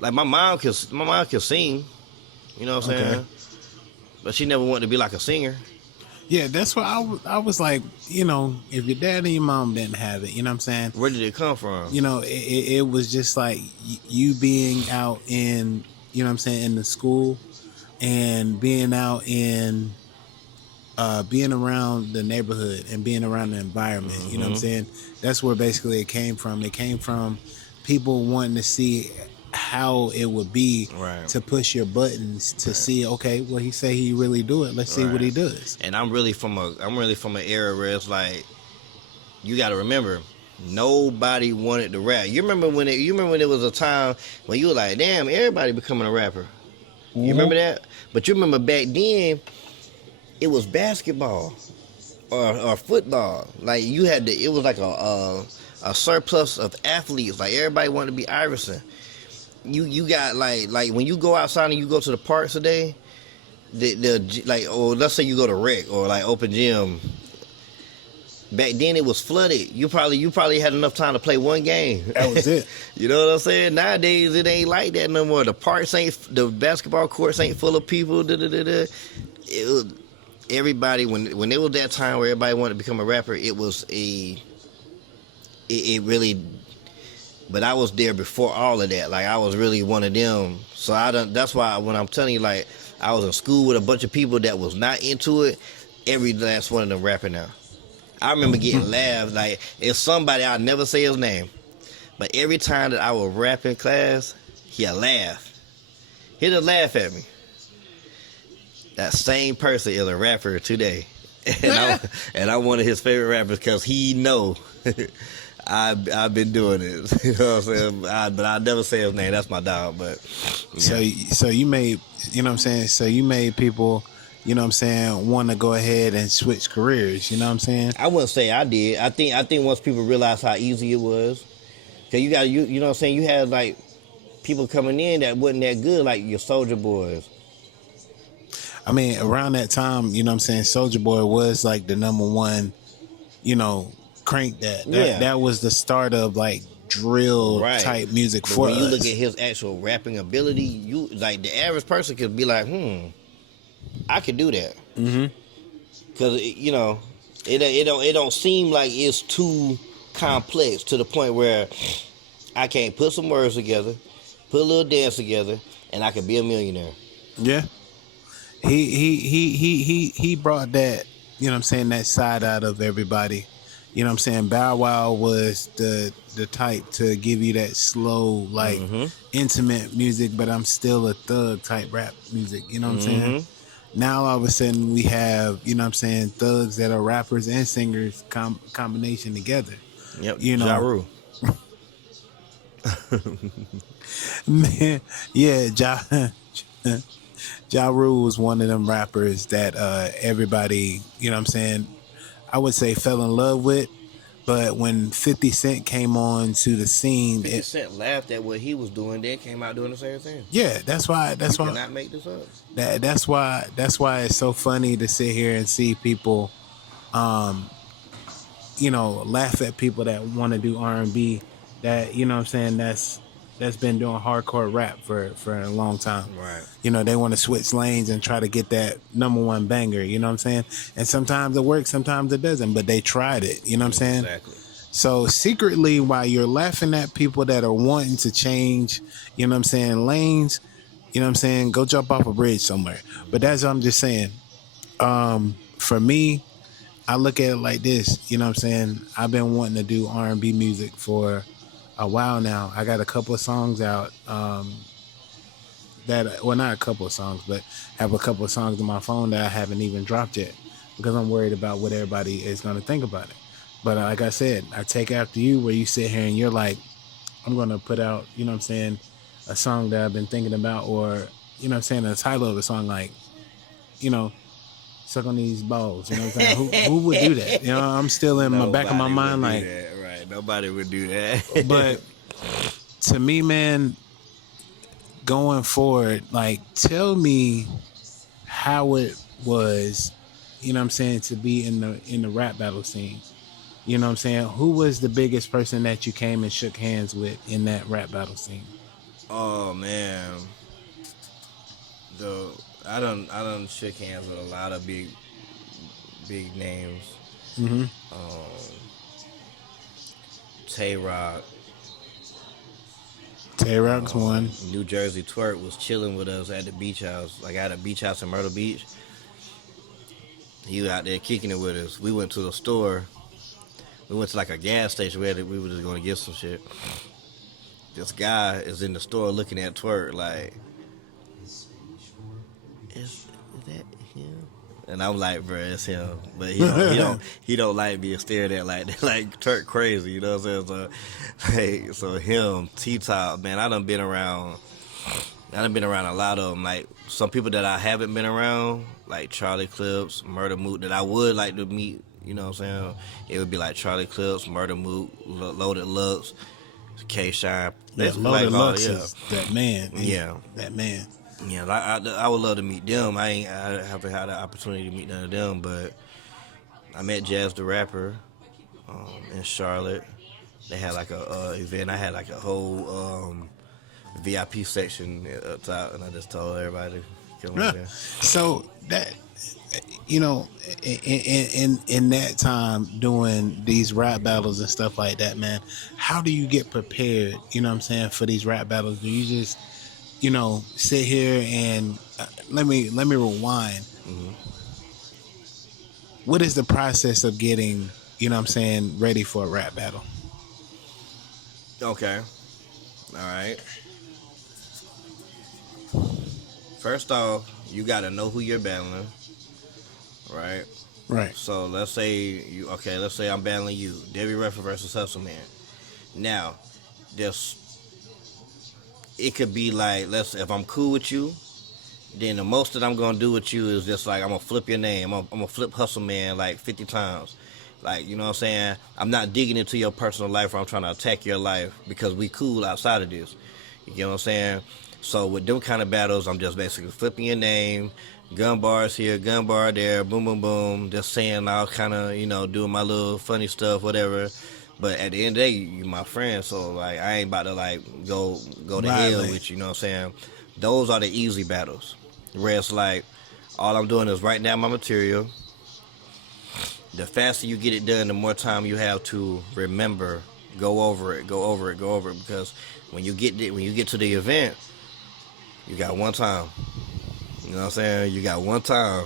Like, my mom could sing. You know what I'm saying? But she never wanted to be like a singer. Yeah, that's what I was like, you know, if your dad and your mom didn't have it, you know what I'm saying? Where did it come from? You know, it was just like you being out in, you know what I'm saying, in the school and being out in, being around the neighborhood and being around the environment, you know what I'm saying? That's where basically it came from. It came from people wanting to see how it would be to push your buttons to see, okay, well, he say he really do it. Let's see what he does. And I'm really from an era where it's like, you got to remember, nobody wanted to rap. You remember when it was a time when you were like, damn, everybody becoming a rapper. You remember that? But you remember back then, it was basketball or football. Like, you had it was like a surplus of athletes. Like, everybody wanted to be Iverson. You got like when you go outside and you go to the parks today, or let's say you go to rec or like open gym. Back then it was flooded. You probably had enough time to play one game. That was it. You know what I'm saying? Nowadays it ain't like that no more. The basketball courts ain't full of people. everybody when it was that time where everybody wanted to become a rapper, it was it really. But I was there before all of that. Like I was really one of them. So I don't. That's why when I'm telling you, like I was in school with a bunch of people that was not into it. Every last one of them rapping now. I remember getting laughed. Like if somebody, I'll never say his name, but every time that I would rap in class, he'd laugh. He'd laugh at me. That same person is a rapper today, and I'm one of his favorite rappers because he know. I've been doing it, you know what I'm saying? But I never say his name. That's my dog. But yeah. So you made, you know what I'm saying? So you made people, you know what I'm saying, want to go ahead and switch careers. You know what I'm saying? I wouldn't say I did. I think once people realized how easy it was, cause you got you know what I'm saying. You had like people coming in that wasn't that good, like your Soldier Boys. I mean, around that time, you know what I'm saying, Soldier Boy was like the number one, you know, crank that was the start of like drill type music but for when us. you look at his actual rapping ability, you like the average person could be like, I could do that. Because you know, it don't seem like it's too complex to the point where I can't put some words together, put a little dance together, and I could be a millionaire. Yeah, he brought that, you know what I'm saying, that side out of everybody. You know what I'm saying? Bow Wow was the type to give you that slow, like intimate music, but I'm still a thug type rap music. You know what I'm saying? Now all of a sudden we have, you know what I'm saying, thugs that are rappers and singers combination together. Yep. You know, Ja Rule. Man, yeah, Ja Rule was one of them rappers that everybody, you know what I'm saying, I would say fell in love with. But when 50 Cent came on to the scene, 50 Cent laughed at what he was doing, then came out doing the same thing. Yeah, that's why. You cannot make this up. That's why it's so funny to sit here and see people, you know, laugh at people that want to do R&B. That, you know what I'm saying, that's been doing hardcore rap for a long time. Right. You know, they want to switch lanes and try to get that number one banger, you know what I'm saying? And sometimes it works, sometimes it doesn't, but they tried it, you know what I'm saying? Exactly. So secretly, while you're laughing at people that are wanting to change, you know what I'm saying, lanes, you know what I'm saying, go jump off a bridge somewhere. But that's what I'm just saying. For me, I look at it like this, you know what I'm saying? I've been wanting to do R&B music for a while now. I got a couple of songs out not a couple of songs, but have a couple of songs on my phone that I haven't even dropped yet because I'm worried about what everybody is going to think about it. But like I said, I take after you where you sit here and you're like, I'm going to put out, you know what I'm saying, a song that I've been thinking about, or, you know what I'm saying, the title of the song, like, you know, suck on these balls, you know what I'm saying? Who would do that? You know, I'm still in my back of my mind like, right, nobody would do that. But to me, man, going forward, like, tell me how it was, you know what I'm saying, to be in the rap battle scene. You know what I'm saying? Who was the biggest person that you came and shook hands with in that rap battle scene? Oh man, I done shook hands with a lot of big names. Tay-Rock's one. New Jersey Twerk was chilling with us at the beach house. Like I had a beach house in Myrtle Beach. He was out there kicking it with us. We went to the store. We went to like a gas station. We were just going to get some shit. This guy is in the store looking at Twerk like, is that him? And I'm like, bro, it's him. But he don't like being stared at like that. Like Twerk crazy, you know what I'm saying? So, hey, so him, T-Top, man, I done been around a lot of them. Like some people that I haven't been around, like Charlie Clips, Murder Moot, that I would like to meet. You know what I'm saying? It would be like Charlie Clips, Murder Moot, Loaded Lux, K-Shine. Yeah, Loaded Lux is that man. Yeah. That man. Yeah, I would love to meet them. I haven't had the opportunity to meet none of them, but I met Jazz the Rapper in Charlotte. They had like a event. I had like a whole VIP section up top, and I just told everybody to come over there. So that, you know, in that time doing these rap battles and stuff like that, man, how do you get prepared? You know what I'm saying, for these rap battles? Do you just, you know, sit here and let me rewind. What is the process of getting, you know what I'm saying, ready for a rap battle? Okay. All right. First off, you gotta know who you're battling, right? Right. So let's say let's say I'm battling you, DEVY Ruffin versus Hustle Man. Now, this it could be like, if I'm cool with you, then the most that I'm gonna do with you is just like I'm gonna flip your name. I'm gonna flip Hustle Man like 50 times. Like, you know what I'm saying? I'm not digging into your personal life or I'm trying to attack your life because we cool outside of this. You get what I'm saying? So with them kind of battles, I'm just basically flipping your name, gun bars here, gun bar there, boom, boom, boom, just saying all kind of, doing my little funny stuff, whatever. But at the end of the day, you my friend, so like I ain't about to like go to hell with you. You know what I'm saying? Those are the easy battles. Where it's like all I'm doing is writing down my material. The faster you get it done, the more time you have to remember, go over it. Because when you get to the event, you got one time. You know what I'm saying? You got one time.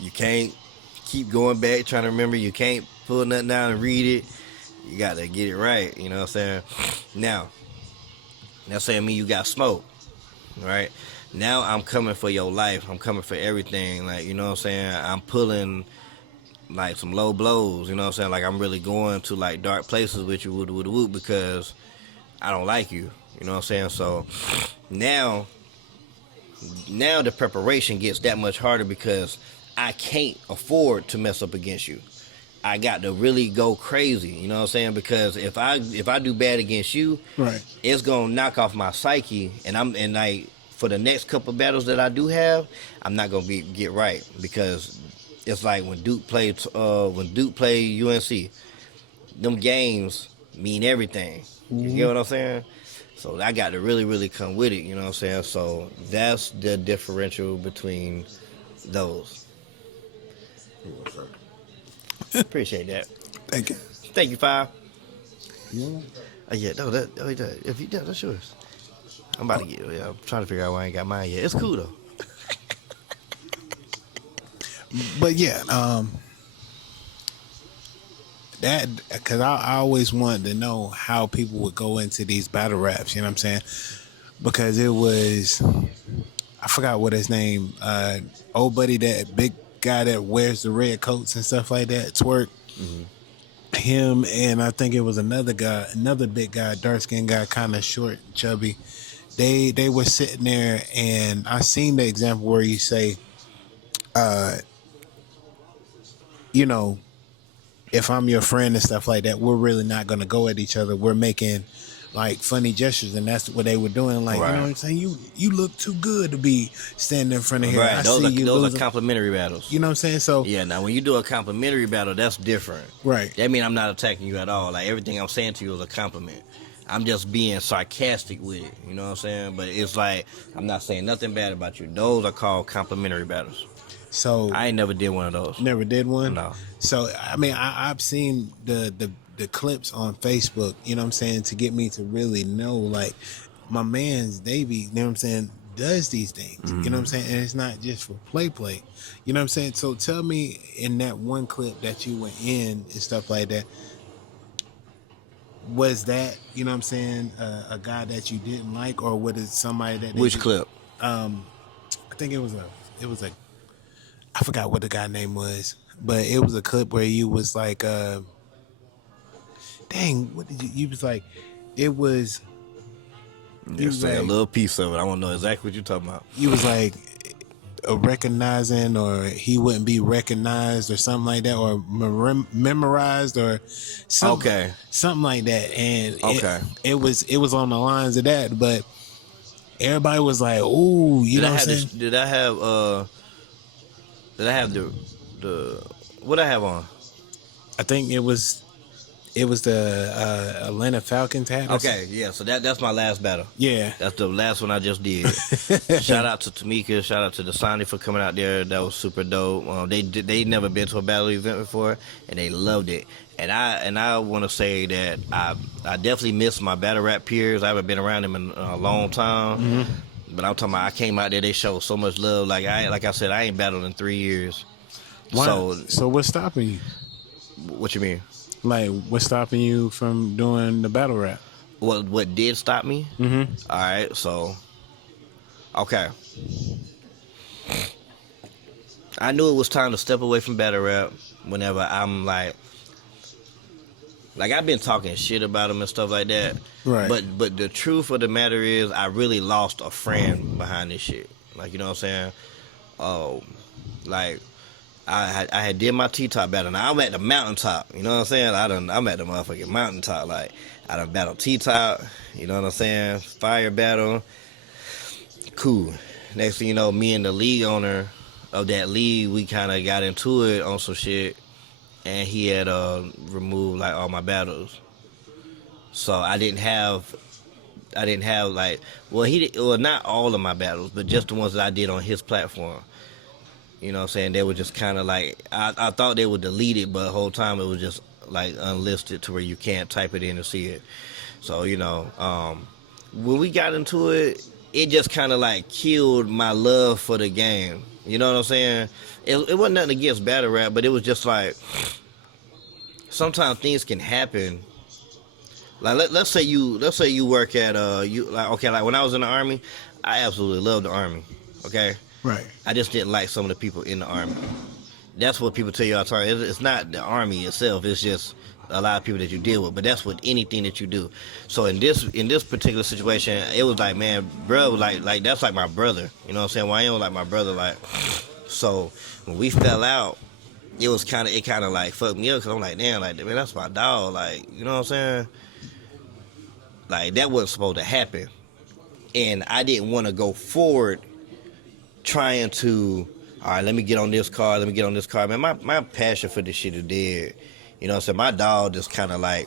You can't keep going back trying to remember. You can't pull nothing down and read it. You got to get it right. You know what I'm saying? Now saying me, you got smoke, right? Now I'm coming for your life. I'm coming for everything. Like, you know what I'm saying? I'm pulling like some low blows. You know what I'm saying? Like I'm really going to like dark places with you, woo, because I don't like you. You know what I'm saying? So now the preparation gets that much harder because I can't afford to mess up against you. I got to really go crazy, you know what I'm saying? Because if I do bad against you, Right, it's gonna knock off my psyche, and like for the next couple battles that I do have, I'm not gonna get right because it's like when Duke played UNC, them games mean everything. You get what I'm saying? So I got to really, really come with it, you know what I'm saying? So that's the differential between those. Appreciate that. thank you. Thank you, Five. Yeah. Yeah, no, that's yours. I'm about to get. Yeah, I'm trying to figure out why I ain't got mine yet. It's cool though. But yeah, that, because I always wanted to know how people would go into these battle raps. You know what I'm saying? Because it was, I forgot what his name, old buddy, that big guy that wears the red coats and stuff like that, Twerk. Him and I think it was another guy, another big guy, dark skinned guy, kind of short, chubby. They were sitting there, and I seen the example where you say, you know, if I'm your friend and stuff like that, we're really not gonna go at each other. We're making like funny gestures, and that's what they were doing. Like, Right. you know what I'm saying? You look too good to be standing in front of here. Right, I those see you are losing. complimentary battles. You know what I'm saying? So Yeah, now when you do a complimentary battle, that's different. right. That means I'm not attacking you at all. Like everything I'm saying to you is a compliment. I'm just being sarcastic with it. You know what I'm saying? But it's like I'm not saying nothing bad about you. Those are called complimentary battles. So I ain't never did one of those. never did one. No. So I mean, I've seen the clips on Facebook. You know what I'm saying, to get me to really know, like, my man's Davey. You know what I'm saying, does these things. You know what I'm saying, and it's not just for play. You know what I'm saying. So tell me, in that one clip that you were in and stuff like that, was that, you know what I'm saying, a guy that you didn't like, or was it somebody that Which clip? I think it was a I forgot what the guy name was, but it was a clip where you was like, dang, what did you was like, it was, Just say a little piece of it. I want to know exactly what you're talking about. you was like, recognizing, or he wouldn't be recognized, or something like that, or memorized, or something, Okay. something like that. And Okay. it was on the lines of that, but everybody was like, ooh, you know what I'm saying? Did I have the what I have on? I think it was It was the Atlanta Falcons hat. Okay, yeah. So that's my last battle. Yeah. That's the last one I just did. Shout out to Tamika. Shout out to Dasani for coming out there. That was super dope. They never been to a battle event before, and they loved it. And I want to say that I definitely miss my battle rap peers. I haven't been around them in a long time. Mm-hmm. But I'm talking about I came out there. They showed so much love. Like I said, I ain't battled in 3 years. Wow. So what's stopping you? What you mean? Like, what's stopping you from doing the battle rap? What did stop me? Mm-hmm. All right, so, okay. I knew it was time to step away from battle rap whenever I'm like I've been talking shit about him and stuff like that. Right. But the truth of the matter is I really lost a friend behind this shit. Like, you know what I'm saying? Like, I had did my T-Top battle. Now I'm at the mountaintop. You know what I'm saying? I'm at the motherfucking mountaintop. Like, I done battled T-Top. You know what I'm saying? Fire battle. Cool. Next thing you know, me and the league owner of that league, we kind of got into it on some shit. And he had removed like all my battles. So I didn't have like, well, not all of my battles, but just the ones that I did on his platform. You know what I'm saying? They were just kind of like, I thought they would delete it, but the whole time it was just like unlisted to where you can't type it in and see it. So, you know, when we got into it, it just kind of like killed my love for the game. You know what I'm saying? It wasn't nothing against battle rap, but it was just like, sometimes things can happen. Like let's say you work at like when I was in the Army, I absolutely loved the Army. Okay. Right. I just didn't like some of the people in the Army. That's what people tell you all the time. It's not the Army itself. It's just a lot of people that you deal with. But that's with anything that you do. So in this particular situation, it was like, man, bro, like that's like my brother. You know what I'm saying? Well, I ain't like my brother. Like, so when we fell out, it kind of like fucked me up because I'm like, damn, like, man, that's my dog. Like, you know what I'm saying? Like, that wasn't supposed to happen. And I didn't want to go forward trying to, all right, let me get on this car, Man, my passion for this shit is dead. You know what I'm saying? My dog just kind of like,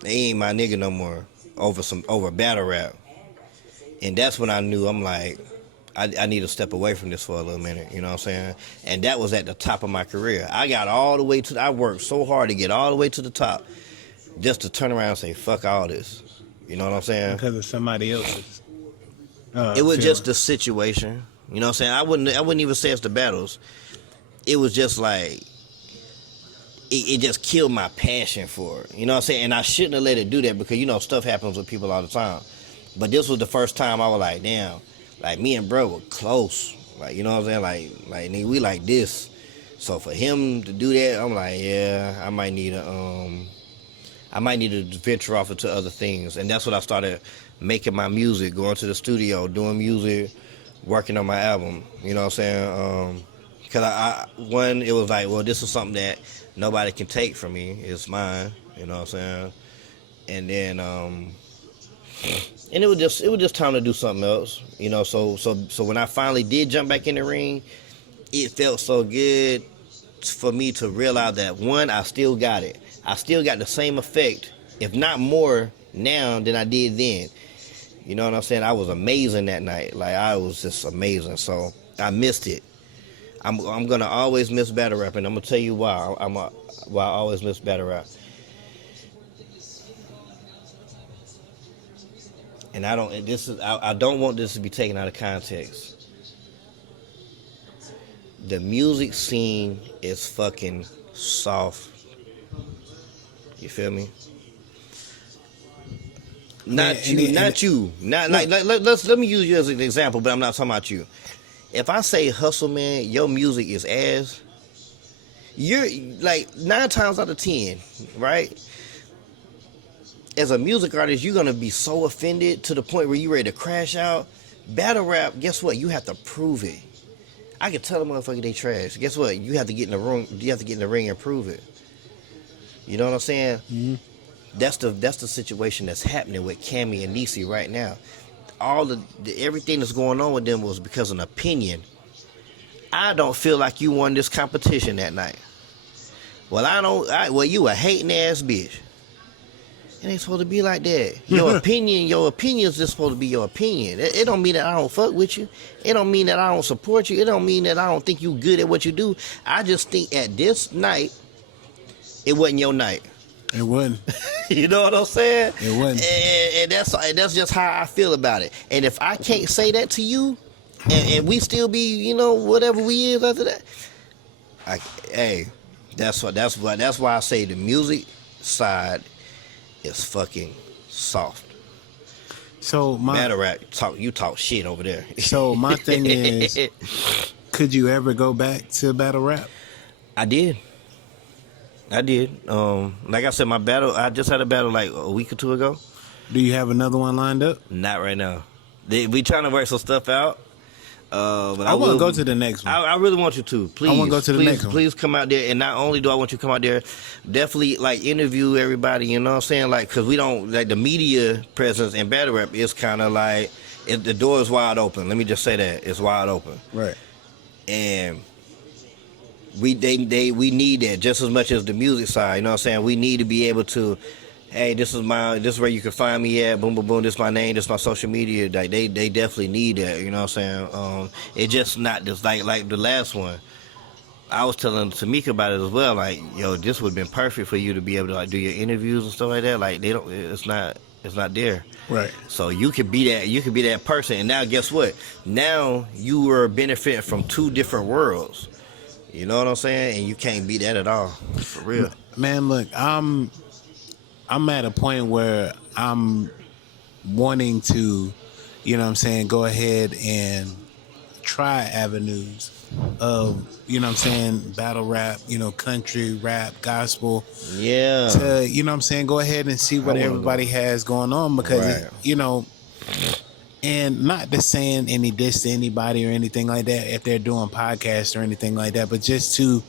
they ain't my nigga no more over battle rap. And that's when I knew, I'm like, I need to step away from this for a little minute, you know what I'm saying? And that was at the top of my career. I worked so hard to get all the way to the top just to turn around and say, fuck all this. You know what I'm saying? Because of somebody else's. It was just the situation. You know what I'm saying? I wouldn't even say it's the battles. It was just like, it just killed my passion for it. You know what I'm saying? And I shouldn't have let it do that because, you know, stuff happens with people all the time. But this was the first time I was like, damn, like me and bro were close. Like, you know what I'm saying? Like nigga, we like this. So for him to do that, I'm like, yeah, I might need to venture off into other things. And that's what I started making my music, going to the studio, doing music, working on my album. You know what I'm saying? Because it was like, well, this is something that nobody can take from me. It's mine. You know what I'm saying? And then, and it was just time to do something else. You know, so when I finally did jump back in the ring, it felt so good for me to realize that, one, I still got it. I still got the same effect, if not more, now than I did then. You know what I'm saying? I was amazing that night. Like, I was just amazing. So I missed it. I'm gonna always miss battle rap, and I'm gonna tell you why. Why I always miss battle rap. And I don't want this to be taken out of context. The music scene is fucking soft. You feel me? Let me use you as an example, but I'm not talking about you. If I say hustle, man, your music is ass, you're like 9 times out of 10, right? As a music artist, you're gonna be so offended to the point where you're ready to crash out. Battle rap, guess what? You have to prove it. I can tell a motherfucker they trash. Guess what? You have to get in the room. You have to get in the ring and prove it. You know what I'm saying? Mm-hmm. That's the situation that's happening with Cammy and Niecy right now. Everything that's going on with them was because of an opinion. I don't feel like you won this competition that night. Well, you a hating ass bitch. It ain't supposed to be like that. Your opinion is just supposed to be your opinion. It don't mean that I don't fuck with you. It don't mean that I don't support you. It don't mean that I don't think you good at what you do. I just think at this night, it wasn't your night. It wasn't. You know what I'm saying? It wasn't. And that's just how I feel about it. And if I can't say that to you, and we still be, you know, whatever we is after that, that's why I say the music side is fucking soft. So battle rap, you talk shit over there. So my thing is, could you ever go back to battle rap? I did. Like I said, I just had a battle like a week or two ago. Do you have another one lined up? Not right now. We trying to work some stuff out. But I want to go to the next one. I really want you to. Please. I want to go to the next one. Please come out there. And not only do I want you to come out there, definitely like interview everybody. You know what I'm saying? Like, because we don't, like the media presence in battle rap is kind of like, the door is wide open. Let me just say that. It's wide open. Right. And we need that just as much as the music side. You know what I'm saying? We need to be able to, hey, this is where you can find me at. Boom, boom, boom. This is my name. This is my social media. Like they definitely need that. You know what I'm saying? It just not just like the last one. I was telling Tamika about it as well. Like, yo, this would have been perfect for you to be able to like do your interviews and stuff like that. Like they don't. It's not there. Right. So you could be that. You could be that person. And now guess what? Now you are benefiting from two different worlds. You know what I'm saying? And you can't beat that at all. For real. Man, look, I'm at a point where I'm wanting to, you know what I'm saying, go ahead and try avenues of, you know what I'm saying, battle rap, you know, country, rap, gospel. Yeah. To, you know what I'm saying, go ahead and see what everybody has going on because, right. you know, and not to saying any diss to anybody or anything like that if they're doing podcasts or anything like that, but just to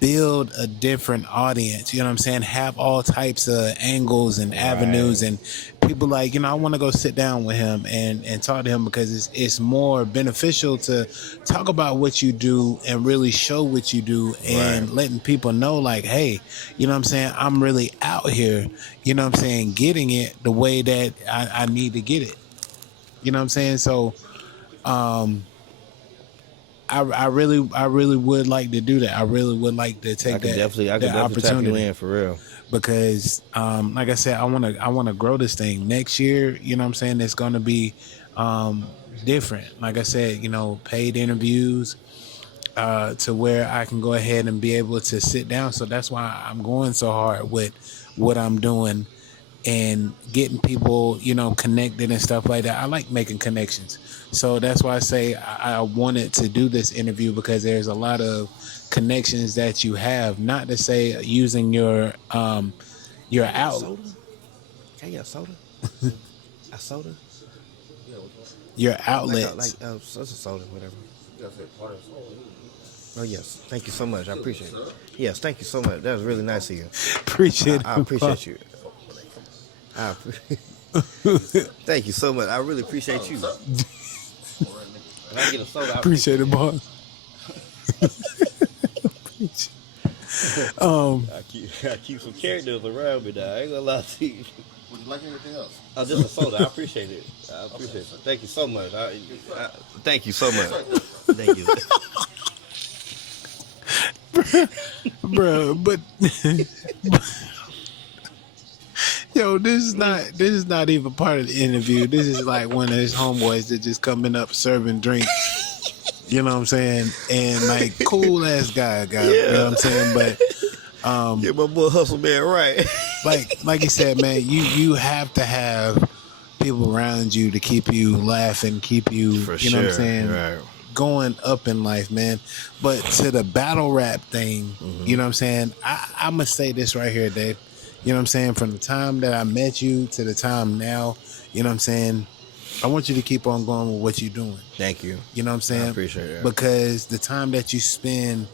build a different audience, you know what I'm saying? Have all types of angles and avenues and people like, you know, I want to go sit down with him and talk to him because it's more beneficial to talk about what you do and really show what you do and letting people know like, hey, you know what I'm saying? I'm really out here, you know what I'm saying? Getting it the way that I need to get it. You know what I'm saying? So, I really would like to do that. I really would like to take that opportunity. Tap you in for real. Because, like I said, I want to grow this thing next year. You know what I'm saying? It's going to be different. Like I said, you know, paid interviews to where I can go ahead and be able to sit down. So that's why I'm going so hard with what I'm doing and getting people, you know, connected and stuff like that. I like making connections. So that's why I say I wanted to do this interview because there's a lot of connections that you have. Not to say using your outlet. Can I get a soda? A soda? Your outlets. Like it's a soda, whatever. Oh, yes. Thank you so much. I appreciate it. Yes, thank you so much. That was really nice of you. I appreciate you. Thank you so much. I really appreciate you. When I get a soda, appreciate it, boss. I keep some characters around me now. I ain't gonna lie to you. Would you like anything else? Oh, just a soda. I appreciate it. I appreciate it. Thank you so much. Thank you so much. Thank you. Bro, but yo, this is not even part of the interview. This is like one of his homeboys that just coming up serving drinks. You know what I'm saying? And like cool ass guy. You know what I'm saying? But get my boy Hustle Man right. like you said, man, you have to have people around you to keep you laughing, keep you For you know what I'm saying? Right. Going up in life, man. But to the battle rap thing, you know what I'm saying? I'm gonna say this right here, Dave. You know what I'm saying? From the time that I met you to the time now, you know what I'm saying? I want you to keep on going with what you're doing. Thank you. You know what I'm saying? I appreciate it. Because the time that you spend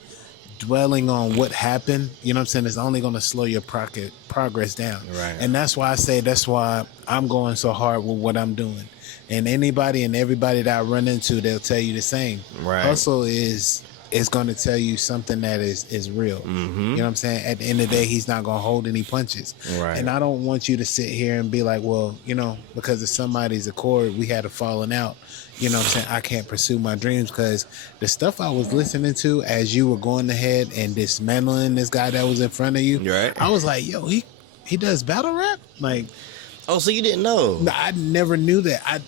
dwelling on what happened, you know what I'm saying, is only going to slow your progress down. Right. And that's why I'm going so hard with what I'm doing. And anybody and everybody that I run into, they'll tell you the same. Right. Hustle is is going to tell you something that is real. You know what I'm saying? At the end of the day, he's not going to hold any punches. Right. And I don't want you to sit here and be like, well, you know, because of somebody's accord, we had a falling out. You know what I'm saying? I can't pursue my dreams because the stuff I was listening to as you were going ahead and dismantling this guy that was in front of you, Right. I was like, yo, he does battle rap? Like, Oh, so you didn't know? no, I never knew that. I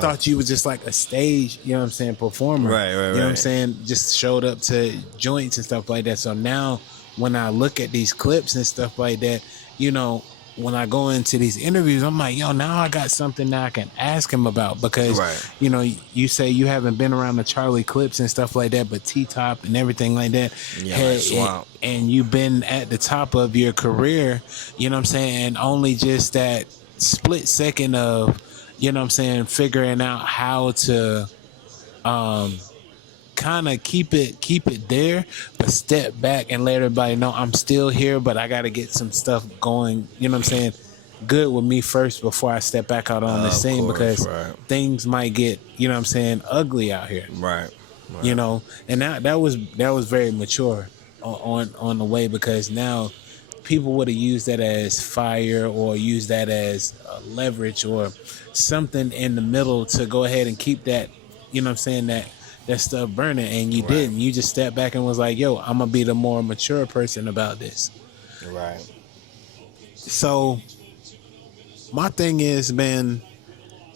thought you was just like a stage, you know what I'm saying, performer. Right. You know what I'm saying? Just showed up to joints and stuff like that. So now when I look at these clips and stuff like that, you know, when I go into these interviews, I'm like, yo, now I got something that I can ask him about because, you know, you say you haven't been around the Charlie Clips and stuff like that, but T-Top and everything like that. Yeah, Swamp. And you've been at the top of your career, you know what I'm saying, and only just that split second of, you know what I'm saying, figuring out how to kind of keep it there, but step back and let everybody know I'm still here, but I got to get some stuff going, you know what I'm saying, good with me first before I step back out on the scene, because things might get, you know what I'm saying, ugly out here. Right. You know, and that was very mature on the way, because now people would have used that as fire or used that as leverage or something in the middle to go ahead and keep that, you know what I'm saying, that stuff burning, and you didn't. You just stepped back and was like, yo, I'm gonna be the more mature person about this. Right. So my thing is, man,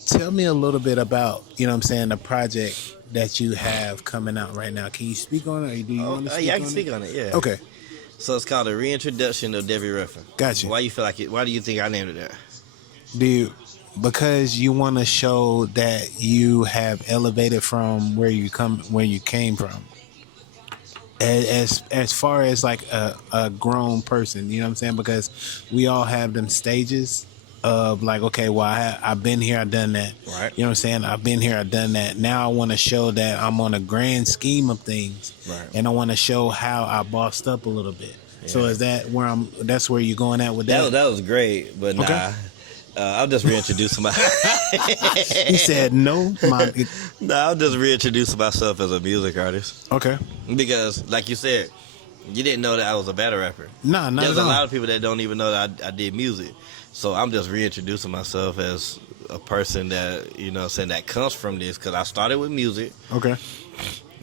tell me a little bit about, you know what I'm saying, the project that you have coming out right now. Can you speak on it, or do you want to speak on it? Yeah, I can speak on it, yeah. Okay. So it's called a reintroduction of DEVY Ruffin. Gotcha. Why you feel like it? Why do you think I named it that? Dude, because you want to show that you have elevated from where you came from. As far as like a grown person, you know what I'm saying? Because we all have them stages of like, okay, well, I've been here, I've done that. Right. You know what I'm saying? I've been here, I've done that. Now I want to show that I'm on a grand scheme of things. Right. And I want to show how I bossed up a little bit. Yeah. So is that where that's where you're going at with that? That was great, but okay. Nah. I'll just reintroduce myself. He said no. I'll just reintroduce myself as a music artist. Okay. Because, like you said, you didn't know that I was a battle rapper. No, not There's at all. a lot of people that don't even know that I did music. So I'm just reintroducing myself as a person that, you know, saying that comes from this. Because I started with music. Okay.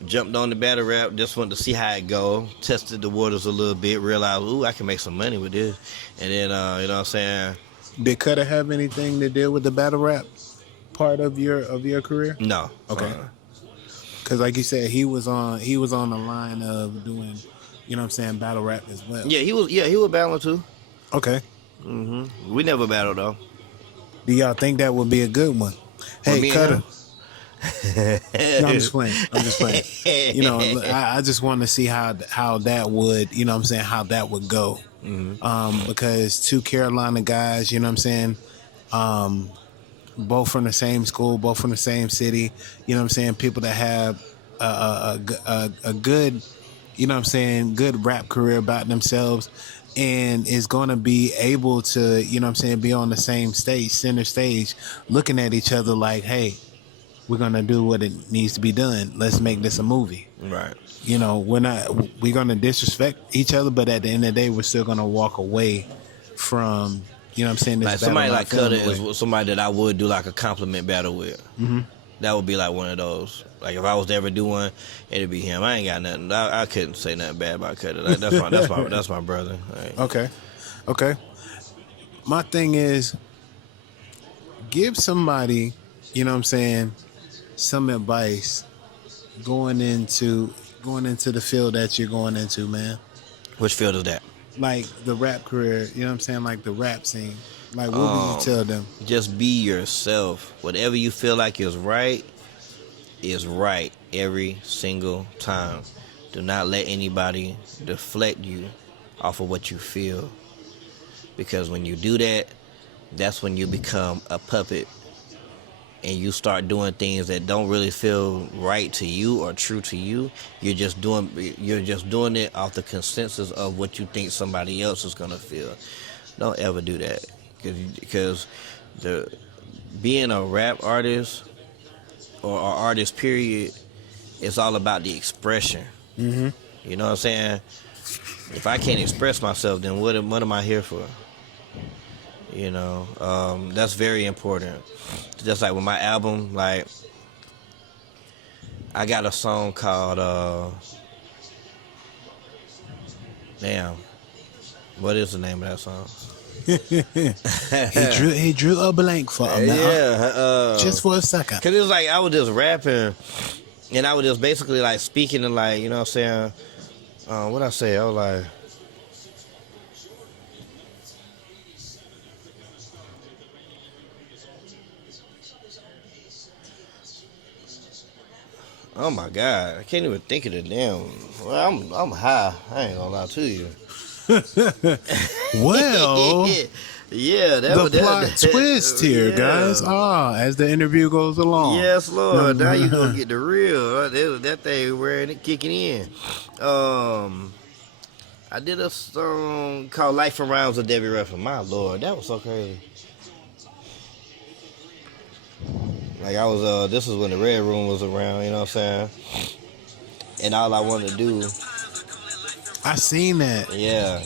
Jumped on the battle rap, just wanted to see how it go. Tested the waters a little bit. Realized, ooh, I can make some money with this. And then, you know what I'm saying? Did Cutter have anything to do with the battle rap part of your career? No. Okay. Because like you said, he was on the line of doing, you know what I'm saying, battle rap as well. Yeah, he was battling too. Okay. We never battled though. Do y'all think that would be a good one? Hey, Cutter. No, I'm just playing. You know, I just want to see how that would, you know what I'm saying, how that would go. Because two Carolina guys, you know what I'm saying, both from the same school, both from the same city, you know what I'm saying, people that have a good, you know what I'm saying, good rap career about themselves, and is going to be able to, you know what I'm saying, be on the same stage, center stage, looking at each other like, hey, we're going to do what it needs to be done. Let's make this a movie. Right. You know, we're going to disrespect each other, but at the end of the day, we're still going to walk away from, you know what I'm saying, this like somebody like Cutter away. is somebody that I would do like a compliment battle with. That would be like one of those. Like if I was to ever do one, it'd be him. I ain't got nothing. I couldn't say nothing bad about Cutter. Like, that's my brother. Like, Okay. My thing is, give somebody, you know what I'm saying, some advice going into the field that you're going into, man. Which field is that? Like the rap career, you know what I'm saying, like the rap scene. Like, what would you tell them? Just be yourself. Whatever you feel like is right every single time. Do not let anybody deflect you off of what you feel. Because when you do that, that's when you become a puppet and you start doing things that don't really feel right to you or true to you. You're just doing it off the consensus of what you think somebody else is gonna feel. Don't ever do that, because being a rap artist or artist period it's all about the expression. Mm-hmm. You know what I'm saying? If I can't express myself, then what am I here for? You know, that's very important. Just like with my album, like I got a song called damn, what is the name of that song? he drew a blank for him. Yeah, just for a second. Cause it was like I was just rapping, and I was just basically like speaking and like, you know what I'm saying? What I say? I was like, oh my God, I can't even think of the damn. Well, I'm high. I ain't gonna lie to you. Well, yeah, the plot twist here, yeah. guys. As the interview goes along. Yes, Lord. Now you gonna get the real. That thing wearing it, kicking in. I did a song called "Life and Rounds" of DEVY Ruffin. My Lord, that was so crazy. Like I was, this was when the Red Room was around. You know what I'm saying? And all I wanted to do. I seen that. Yeah.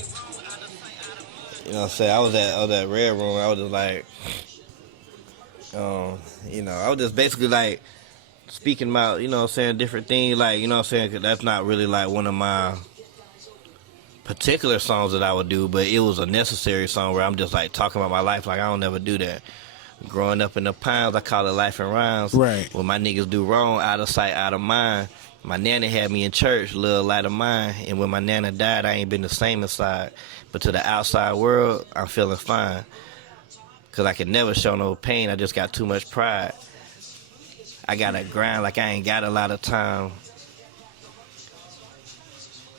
You know what I'm saying? I was at Red Room. I was just like, you know, I was just basically like speaking about, you know what I'm saying, different things. Like, you know what I'm saying? 'Cause that's not really like one of my particular songs that I would do, but it was a necessary song where I'm just like talking about my life. Like, I don't never do that. Growing up in the Pines, I call it life and rhymes. Right. When my niggas do wrong, out of sight, out of mind. My nana had me in church, little light of mine. And when my nana died, I ain't been the same inside. But to the outside world, I'm feeling fine. Because I can never show no pain. I just got too much pride. I got to grind like I ain't got a lot of time.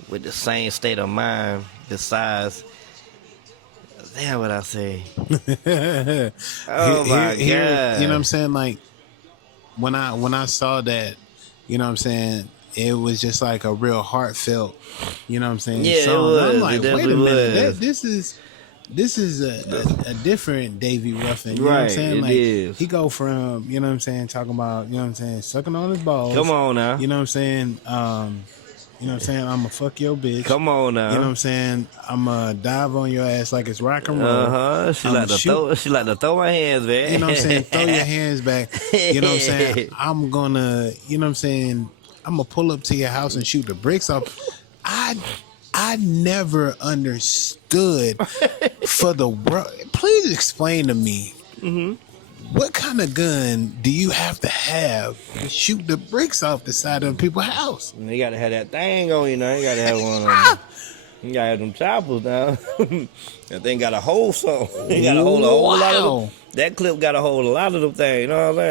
With the same state of mind. Besides, damn what I say. Oh my God. You know what I'm saying? Like, when I saw that, you know what I'm saying, it was just like a real heartfelt, you know what I'm saying, yeah, song. It was. I'm like, wait a minute, this is a different DEVY Ruffin. You know what I'm saying? Like, is. He go from, you know what I'm saying, talking about, you know what I'm saying, sucking on his balls. Come on now. You know what I'm saying? You know what I'm saying? I'ma fuck your bitch. Come on now. You know what I'm saying? I'ma dive on your ass like it's rock and roll. She like to throw my hands back. You know what I'm saying? Throw your hands back. You know what I'm saying? I'm gonna, you know what I'm saying? I'm gonna pull up to your house and shoot the bricks off. I never understood for the world. Please explain to me. Mm-hmm. What kind of gun do you have to shoot the bricks off the side of people's house? You gotta have that thing on you now. You gotta have one on. You gotta have them choppers now. That thing got a hold something. It got a hold a whole lot of them. That clip got a hold a lot of them things. You know what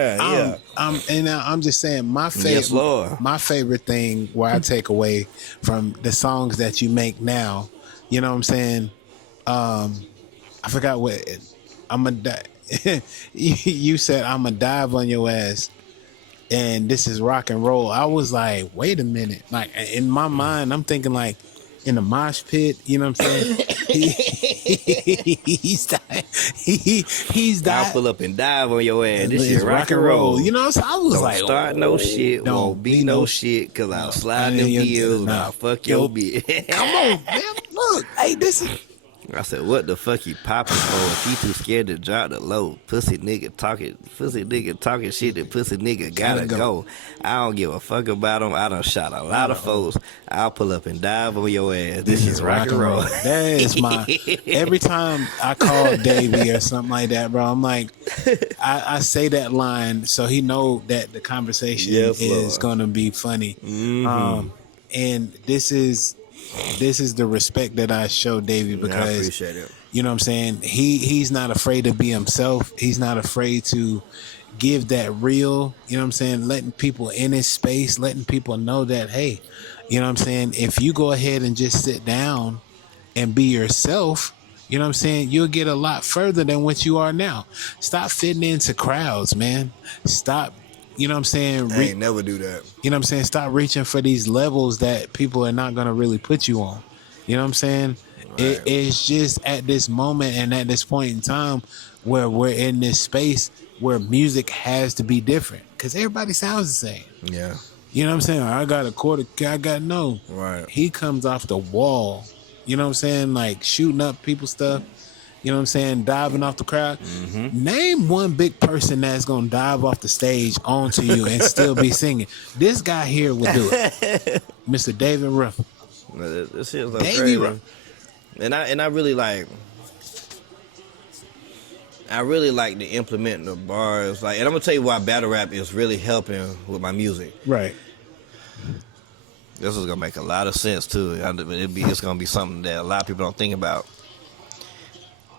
I'm saying? Yeah. I'm just saying my favorite. Yes, Lord. My favorite thing where I take away from the songs that you make now. You know what I'm saying? I forgot what I'm gonna. You said I'm gonna dive on your ass, and this is rock and roll. I was like, wait a minute. Like, in my mind, I'm thinking like in the mosh pit. You know what I'm saying? He's I'll pull up and dive on your ass. This shit rock and roll. You know, so I was don't like, start no shit, won't be no shit, cause I'll slide them heels and I'll fuck your bitch. Come on, man. Look, hey, this is. I said, what the fuck you popping for? If he too scared to drop the low, pussy nigga talking shit, that pussy nigga gotta go. I don't give a fuck about him. I done shot a lot of folks. I'll pull up and dive on your ass. This is rock and roll. That is my, every time I call Davey or something like that, bro, I'm like, I say that line so he know that the conversation is gonna be funny. Mm-hmm. And this is the respect that I show Davey, because I appreciate it. You know what I'm saying? He's not afraid to be himself. He's not afraid to give that real, you know what I'm saying, letting people in his space, letting people know that, hey, you know what I'm saying, if you go ahead and just sit down and be yourself, you know what I'm saying, you'll get a lot further than what you are now. Stop fitting into crowds, man. Stop. You know what I'm saying? I ain't never do that. You know what I'm saying? Stop reaching for these levels that people are not going to really put you on. You know what I'm saying? Right. It's just at this moment and at this point in time where we're in this space where music has to be different, because everybody sounds the same. Yeah. You know what I'm saying? I got a quarter. I got no. Right. He comes off the wall. You know what I'm saying? Like shooting up people's stuff. You know what I'm saying? Diving off the crowd. Name one big person that's gonna dive off the stage onto you and still be singing. This guy here will do it. Mr. David Ruffin. This shit's so Davey crazy. Ruffin. And I really like. I really like to implement the bars, like, and I'm gonna tell you why battle rap is really helping with my music. Right. This is gonna make a lot of sense too. It's gonna be something that a lot of people don't think about.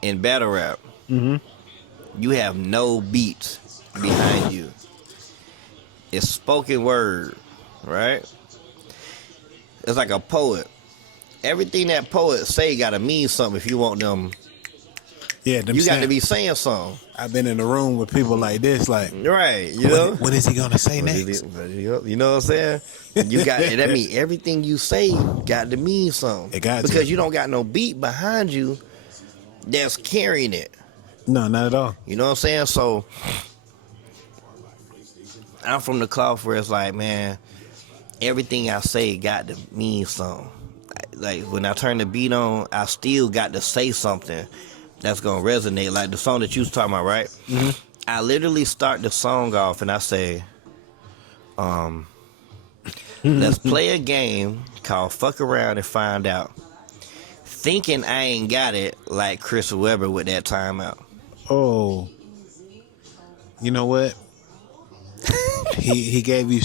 In battle rap, you have no beats behind you. It's spoken word, right? It's like a poet. Everything that poet say gotta mean something if you want them. Yeah, You got to be saying something. I've been in a room with people like this, like, right? You know, what is he gonna say next? You know what I'm saying? You got that mean everything you say got to mean something. It got because to. you don't got no beat behind you that's carrying it. No, not at all. You know what I'm saying? So I'm from the cloth where it's like, man, everything I say got to mean something. Like when I turn the beat on, I still got to say something that's gonna resonate. Like the song that you was talking about, right? I literally start the song off and I say, let's play a game called Fuck Around and Find Out. Thinking I ain't got it like Chris Webber with that timeout. Oh, you know what? he gave you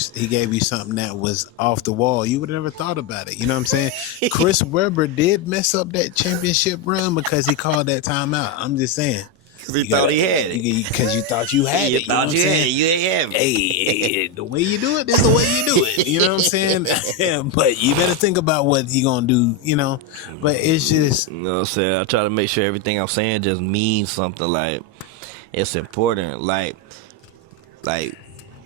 something that was off the wall. You would have never thought about it. You know what I'm saying? Chris Webber did mess up that championship run because he called that timeout. I'm just saying. Because he thought he had it. Because you thought you had it. You thought you had it. You ain't have it. Hey, the way you do it is the way you do it. You know what I'm saying? Yeah, but you better think about what you gonna do, you know? But it's just... You know what I'm saying? I try to make sure everything I'm saying just means something. Like, it's important. Like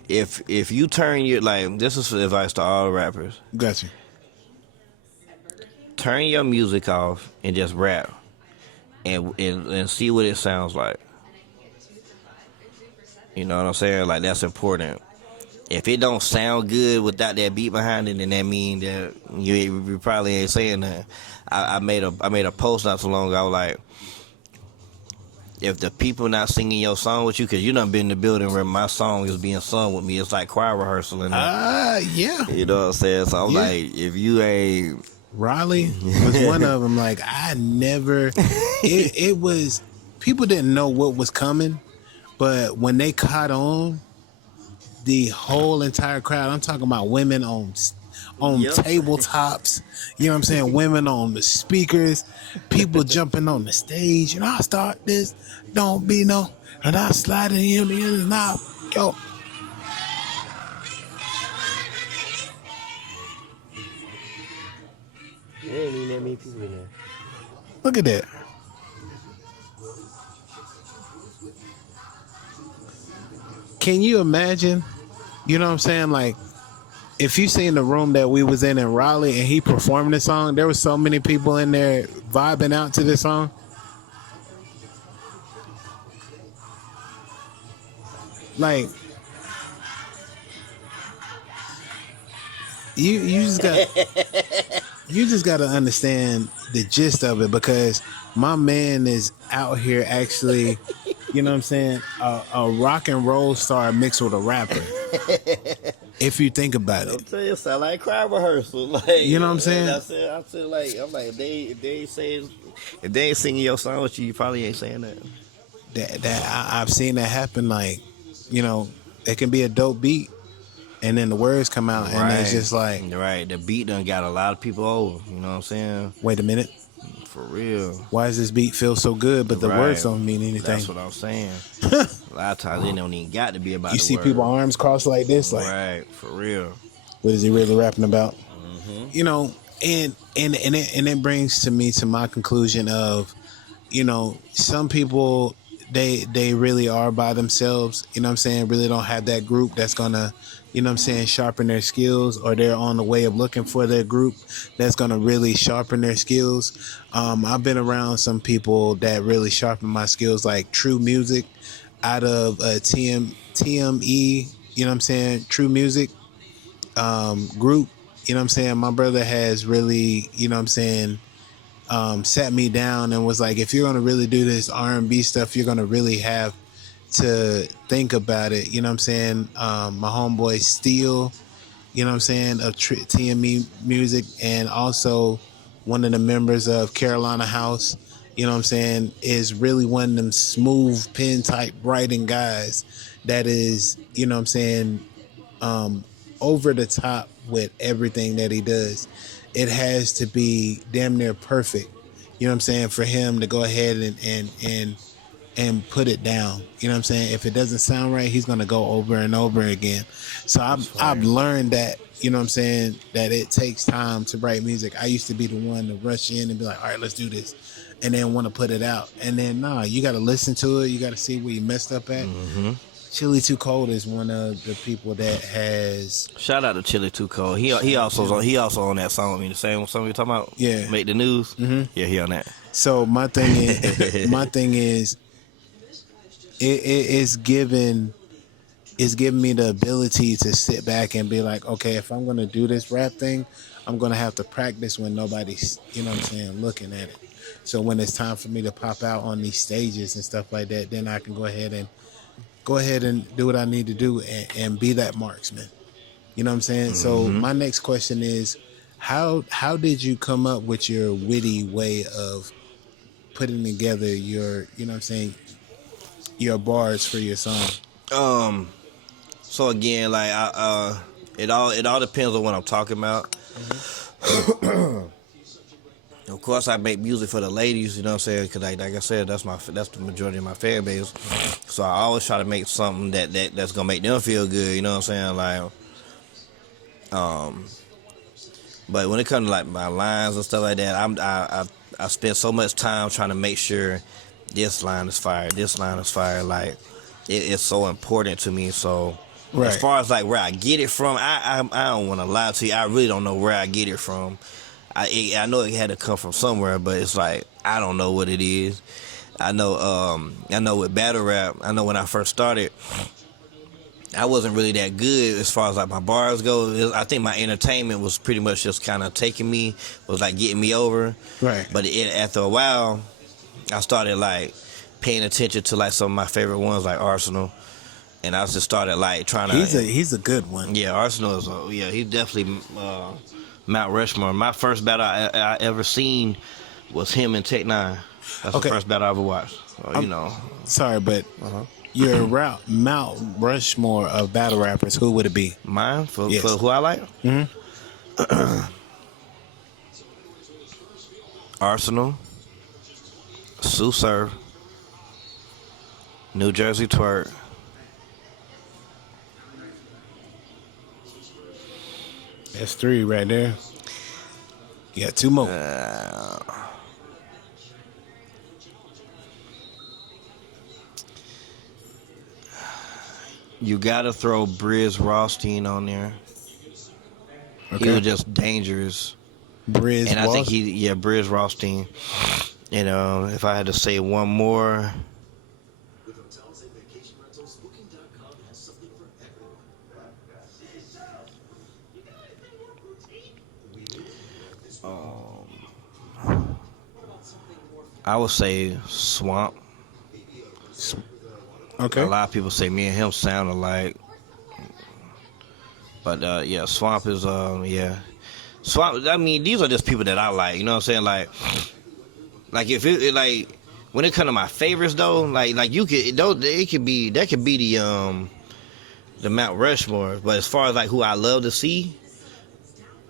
if you turn your... Like, this is advice to all rappers. Gotcha. Turn your music off and just rap. And see what it sounds like. You know what I'm saying? Like, that's important. If it don't sound good without that beat behind it, then that means that you probably ain't saying that. I made a post not so long ago. I was like, if the people not singing your song with you, because you done been in the building where my song is being sung with me, it's like choir rehearsal in there. Yeah. You know what I'm saying? So I'm like, if you ain't... Riley was one of them. Like, I never... It was... People didn't know what was coming, but when they caught on, the whole entire crowd, I'm talking about women on tabletops, you know what I'm saying? Women on the speakers, people jumping on the stage, and I start this, don't be no, and I slide it in the end, now, yo. There ain't even that many people in there. Look at that. Can you imagine, you know what I'm saying, like, if you seen the room that we was in Raleigh and he performed the song, there was so many people in there vibing out to this song. Like, you just got to understand the gist of it, because my man is out here actually, you know what I'm saying, a rock and roll star mixed with a rapper. If you think about it, I'm telling you, it sound like choir rehearsal. Like, you know what I'm saying? I said, like, I'm like, if they ain't singing your song with you, you probably ain't saying that. I've seen that happen. Like, you know, it can be a dope beat, and then the words come out, and it's just like, right. The beat done got a lot of people over. You know what I'm saying? Wait a minute. For real. Why does this beat feel so good, but the words don't mean anything? That's what I'm saying. A lot of times it don't even got to be about you the see word. people arms crossed like this, like, right, for real. What is he really rapping about? You know, and it brings to me to my conclusion of, you know, some people, they really are by themselves, you know what I'm saying, really don't have that group that's gonna, you know what I'm saying, sharpen their skills, or they're on the way of looking for their group that's gonna really sharpen their skills. I've been around some people that really sharpen my skills, like True Music out of TME, you know what I'm saying, True Music. group. You know what I'm saying? My brother has really, you know what I'm saying, sat me down and was like, if you're gonna really do this R&B stuff, you're gonna really have to think about it. You know what I'm saying? My homeboy Steele, you know what I'm saying, of TME Music, and also one of the members of Carolina House, you know what I'm saying, is really one of them smooth pen type writing guys that is, you know what I'm saying, over the top with everything that he does. It has to be damn near perfect, you know what I'm saying, for him to go ahead and put it down. You know what I'm saying? If it doesn't sound right, he's gonna go over and over again. So I've learned that, you know what I'm saying, that it takes time to write music. I used to be the one to rush in and be like, all right, let's do this, and then want to put it out. And then you got to listen to it. You got to see where you messed up at. Chili Too Cold is one of the people that has. Shout out to Chili Too Cold. He also on that song. I mean, the same song we talking about. Yeah. Make the News. Yeah, he on that. So my thing is, it's giving me the ability to sit back and be like, okay, if I'm gonna do this rap thing, I'm gonna have to practice when nobody's, you know what I'm saying, looking at it. So when it's time for me to pop out on these stages and stuff like that, then I can go ahead and do what I need to do and be that marksman. You know what I'm saying? So my next question is, how did you come up with your witty way of putting together your, you know what I'm saying, your bars for your song? So again, like it all depends on what I'm talking about. Of course, I make music for the ladies, you know what I'm saying? Because like I said, that's the majority of my fan base. So I always try to make something that's gonna make them feel good, you know what I'm saying? Like, but when it comes to like my lines and stuff like that, I spend so much time trying to make sure this line is fire, this line is fire. Like, it's so important to me. So Right. as far as like where I get it from, I don't want to lie to you. I really don't know where I get it from. I know it had to come from somewhere, but it's like I don't know what it is. I know with battle rap, I know when I first started, I wasn't really that good as far as like my bars go. I think my entertainment was pretty much just kind of taking me, was like getting me over. Right. But after a while, I started like paying attention to like some of my favorite ones like Arsenal, and I just started like trying to. He's a good one. Yeah, Arsenal is he's definitely Mount Rushmore. My first battle I ever seen was him and Tech 9. That's Okay. the first battle I ever watched. So, you know. Sorry, but your Mount Rushmore of battle rappers, who would it be? Mine? For Yes. who I like? Arsenal, Sue Surf, New Jersey Twerk, That's 3 right there. You got 2 more. you gotta throw Briz Rothstein on there. Okay. He was just dangerous. Briz And I think Walsh? Briz Rothstein. And if I had to say one more, I would say Swamp. Okay. A lot of people say me and him sound alike. But Swamp is Swamp. I mean, these are just people that I like. You know what I'm saying? Like if it like when it comes to my favorites though, like you could that could be the Mount Rushmore. But as far as like who I love to see,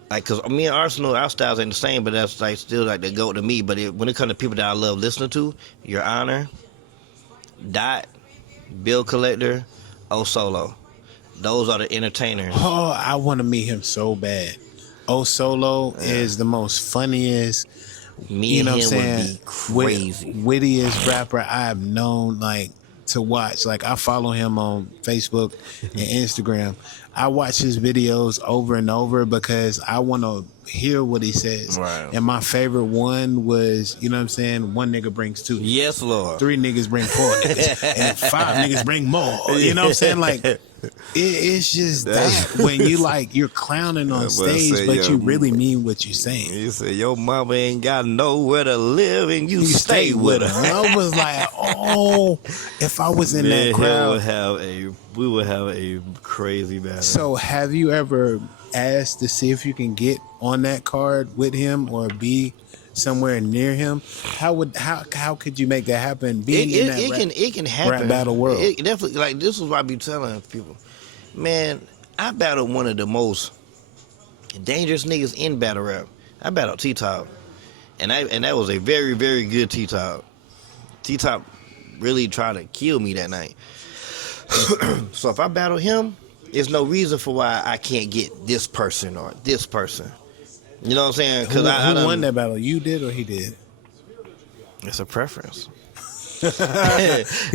like, cause me and Arsenal, our styles ain't the same, but that's like still like the GOAT to me. But when it comes to people that I love listening to, Your Honor, Dot, Bill Collector, O Solo. Those are the entertainers. Oh, I want to meet him so bad. O Solo is the most funniest, Me you and know what I'm him saying, would be crazy. wittiest rapper I've known, like, to watch. Like, I follow him on Facebook and Instagram. I watch his videos over and over because I want to hear what he says. Right. And my favorite one was, you know what I'm saying, 1 nigga brings 2. Yes, Lord. 3 niggas bring 4 niggas. And 5 niggas bring more. You know what I'm saying? Like, It's just that when you like you're clowning on stage, but you really mean what you're saying. You say your mama ain't got nowhere to live, and you stay with her. I was like, oh, if I was in that crowd, we would have a crazy battle. So, have you ever asked to see if you can get on that card with him or be somewhere near him? How could you make that happen? Being in that it can happen. Rap battle world. It definitely, like, this is what I be telling people. Man, I battled one of the most dangerous niggas in battle rap. I battled T-Top. And that was a very, very good T-Top. T-Top really tried to kill me that night. So if I battle him, there's no reason for why I can't get this person or this person. You know what I'm saying? Who won that battle? You did or he did? It's a preference. He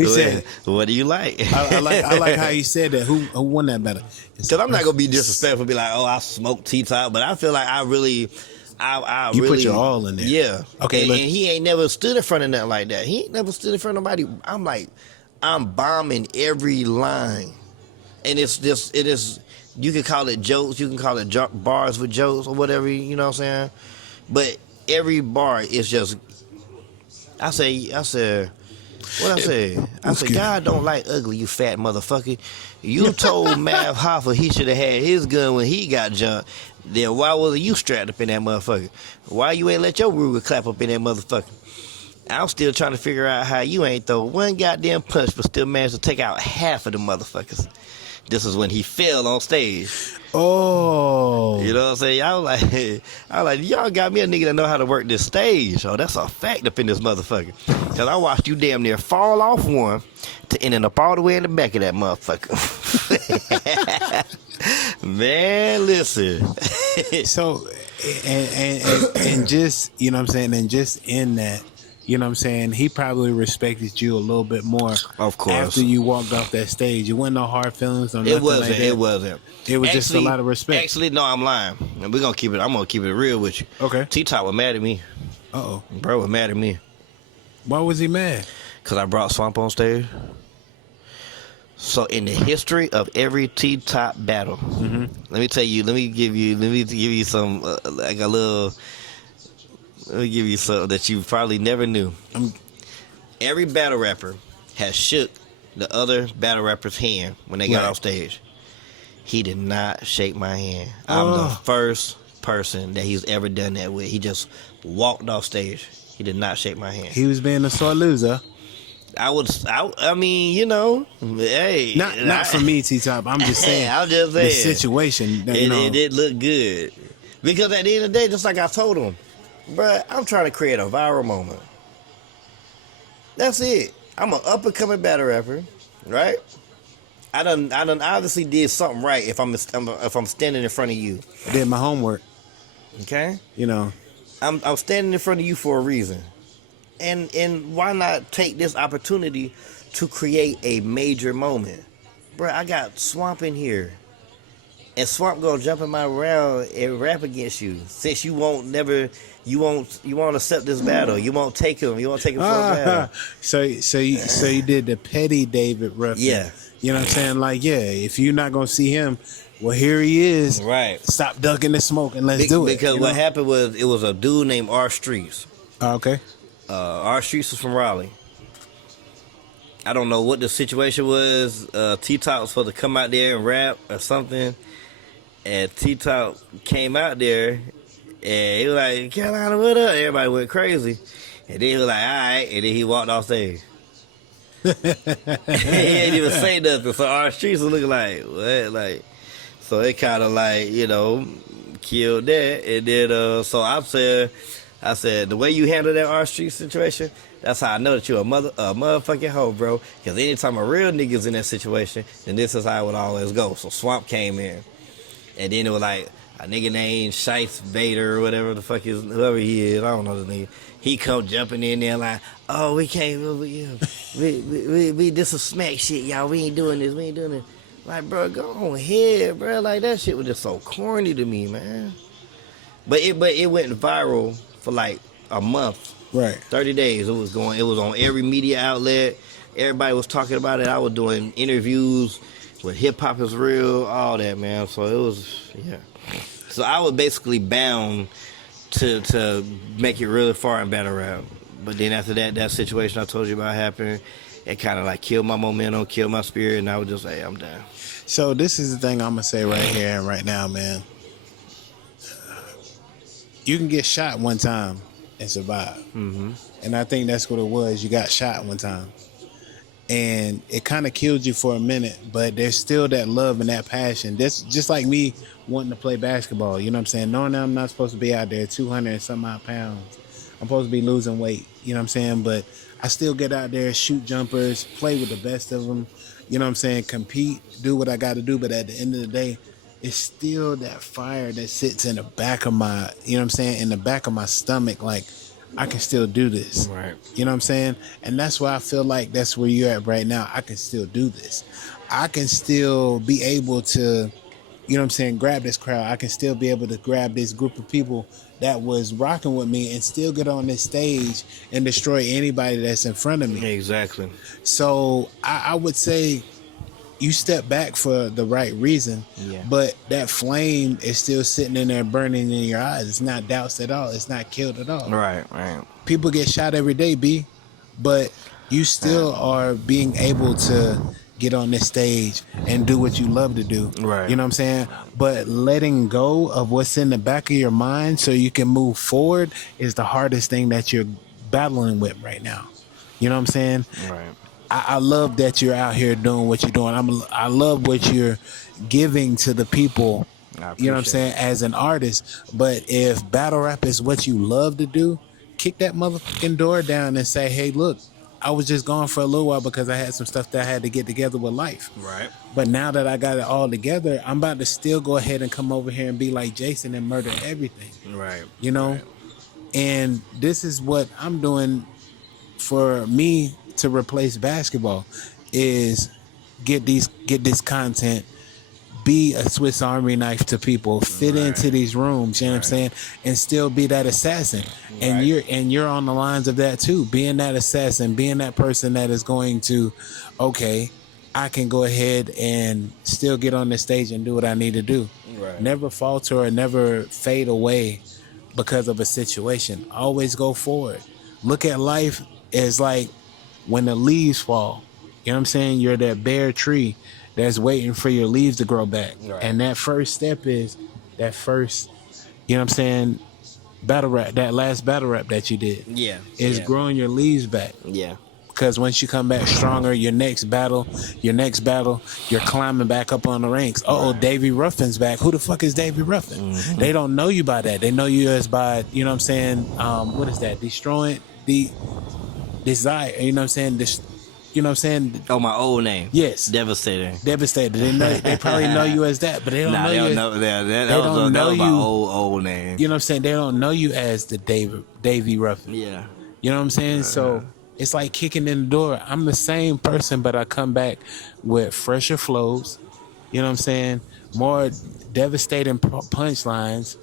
said, "What do you like?" I like how you said that. Who won that battle? Because I'm not gonna be disrespectful, be like, "Oh, I smoked T-Top," but I feel like I really put your all in there. Yeah. Okay. And he ain't never stood in front of nothing like that. He ain't never stood in front of nobody. I'm bombing every line, and it is. You can call it jokes, you can call it bars with jokes or whatever. You know what I'm saying? But every bar is just. I said. What I say? I said, God don't like ugly, you fat motherfucker. You told Mav Hoffa he should have had his gun when he got jumped. Then why wasn't you strapped up in that motherfucker? Why you ain't let your Ruger clap up in that motherfucker? I'm still trying to figure out how you ain't throw one goddamn punch but still managed to take out half of the motherfuckers. This is when he fell on stage. Oh. You know what I'm saying? I was like, y'all got me a nigga that know how to work this stage. Oh, that's a fact up in this motherfucker. Because I watched you damn near fall off one to ending up all the way in the back of that motherfucker. Man, listen. So, and just, you know what I'm saying, and just in that, you know what I'm saying, he probably respected you a little bit more. Of course. After you walked off that stage. It wasn't no hard feelings or nothing It wasn't. like that. It wasn't. It was just a lot of respect. Actually, no, I'm lying. And I'm gonna keep it real with you. Okay. T-Top was mad at me. Uh-oh. Bro was mad at me. Why was he mad? Because I brought Swamp on stage. So in the history of every T-Top battle, let me give you some like a little. Let me give you something that you probably never knew. Every battle rapper has shook the other battle rapper's hand when they got off stage. He did not shake my hand. I'm the first person that he's ever done that with. He just walked off stage. He did not shake my hand. He was being a sore loser. I mean, you know, hey. Not for me, T-Top. I'm just saying. I'm just saying. The situation. It did look good. Because at the end of the day, just like I told him, bruh, I'm trying to create a viral moment. That's it. I'm an up-and-coming battle rapper, right? I done obviously did something right if I'm standing in front of you. I did my homework. Okay? You know. I'm standing in front of you for a reason. And why not take this opportunity to create a major moment? Bruh, I got Swamp in here. And Swamp gonna jump in my round and rap against you. Since you won't accept this battle. You won't take him. You won't take him for a battle. So you did the petty David Ruffin. Yeah. You know what I'm saying? Like, yeah, if you're not gonna see him, well, here he is. Right. Stop ducking the smoke and let's do it. Because what happened was it was a dude named R Streets. Okay. R Streets was from Raleigh. I don't know what the situation was. T-Top was supposed to come out there and rap or something. And T-Top came out there and he was like, Carolina, what up? Everybody went crazy. And then he was like, all right. And then he walked off stage. He ain't even say nothing. So our streets was looking like, what? Like, so it kind of like, you know, killed that. And then, so I said, the way you handle that R Street situation, that's how I know that you're a motherfucking hoe, bro. Because anytime a real nigga's in that situation, then this is how it would always go. So Swamp came in. And then it was like a nigga named Shice Vader or whatever the fuck is, whoever he is, I don't know the nigga. He come jumping in there like, oh, we can't, we this is smack shit, y'all. We ain't doing this. Like, bro, go on ahead, bro. Like, that shit was just so corny to me, man. But it went viral for like a month. Right. 30 days it was on every media outlet. Everybody was talking about it. I was doing interviews what hip hop is real, all that, man. So it was, yeah. So I was basically bound to make it really far in battle rap. But then after that situation I told you about happened, it kind of like killed my momentum, killed my spirit, and I was just like, hey, I'm done. So this is the thing I'm gonna say right here and right now, man. You can get shot one time and survive, and I think that's what it was. You got shot one time, and it kind of killed you for a minute, but there's still that love and that passion. That's just like me wanting to play basketball. You know what I'm saying? Knowing that I'm not supposed to be out there 200 and some odd pounds. I'm supposed to be losing weight. You know what I'm saying? But I still get out there, shoot jumpers, play with the best of them. You know what I'm saying? Compete, do what I got to do. But at the end of the day, it's still that fire that sits in the back of my, you know what I'm saying, in the back of my stomach. Like, I can still do this. Right. You know what I'm saying? And that's why I feel like that's where you're at right now. I can still do this. I can still be able to, you know what I'm saying, grab this crowd. I can still be able to grab this group of people that was rocking with me and still get on this stage and destroy anybody that's in front of me. Exactly. So I would say you step back for the right reason, but that flame is still sitting in there burning in your eyes. It's not doused at all. It's not killed at all. Right. People get shot every day, B, but you still are being able to get on this stage and do what you love to do. Right. You know what I'm saying? But letting go of what's in the back of your mind so you can move forward is the hardest thing that you're battling with right now. You know what I'm saying? Right. I love that you're out here doing what you're doing. I love what you're giving to the people, you know what I'm saying, as an artist. But if battle rap is what you love to do, kick that motherfucking door down and say, hey, look, I was just gone for a little while because I had some stuff that I had to get together with life. Right. But now that I got it all together, I'm about to still go ahead and come over here and be like Jason and murder everything. Right. You know? Right. And this is what I'm doing for me to replace basketball is get this content, be a Swiss Army knife to people, fit into these rooms, you know what I'm saying, and still be that assassin. And you're on the lines of that too, being that assassin, being that person that is going to, okay, I can go ahead and still get on the stage and do what I need to do. Right. Never falter or never fade away because of a situation. Always go forward. Look at life as like when the leaves fall. You know what I'm saying? You're that bare tree that's waiting for your leaves to grow back. Right. And that first step is that first, you know what I'm saying, battle rap, that last battle rap that you did. Yeah. Is growing your leaves back. Yeah. Because once you come back stronger, your next battle, you're climbing back up on the ranks. DEVY Ruffin's back. Who the fuck is DEVY Ruffin? Mm-hmm. They don't know you by that. They know you as by, you know what I'm saying, what is that? Destroying the desire, you know what I'm saying? You know what I'm saying? Oh, my old name. Yes. Devastator. They probably know you as that, but they don't know they you. Don't know that. That was my old name. You know what I'm saying? They don't know you as the DEVY Ruffin. Yeah. You know what I'm saying? So it's like kicking in the door. I'm the same person, but I come back with fresher flows. You know what I'm saying? More devastating punchlines,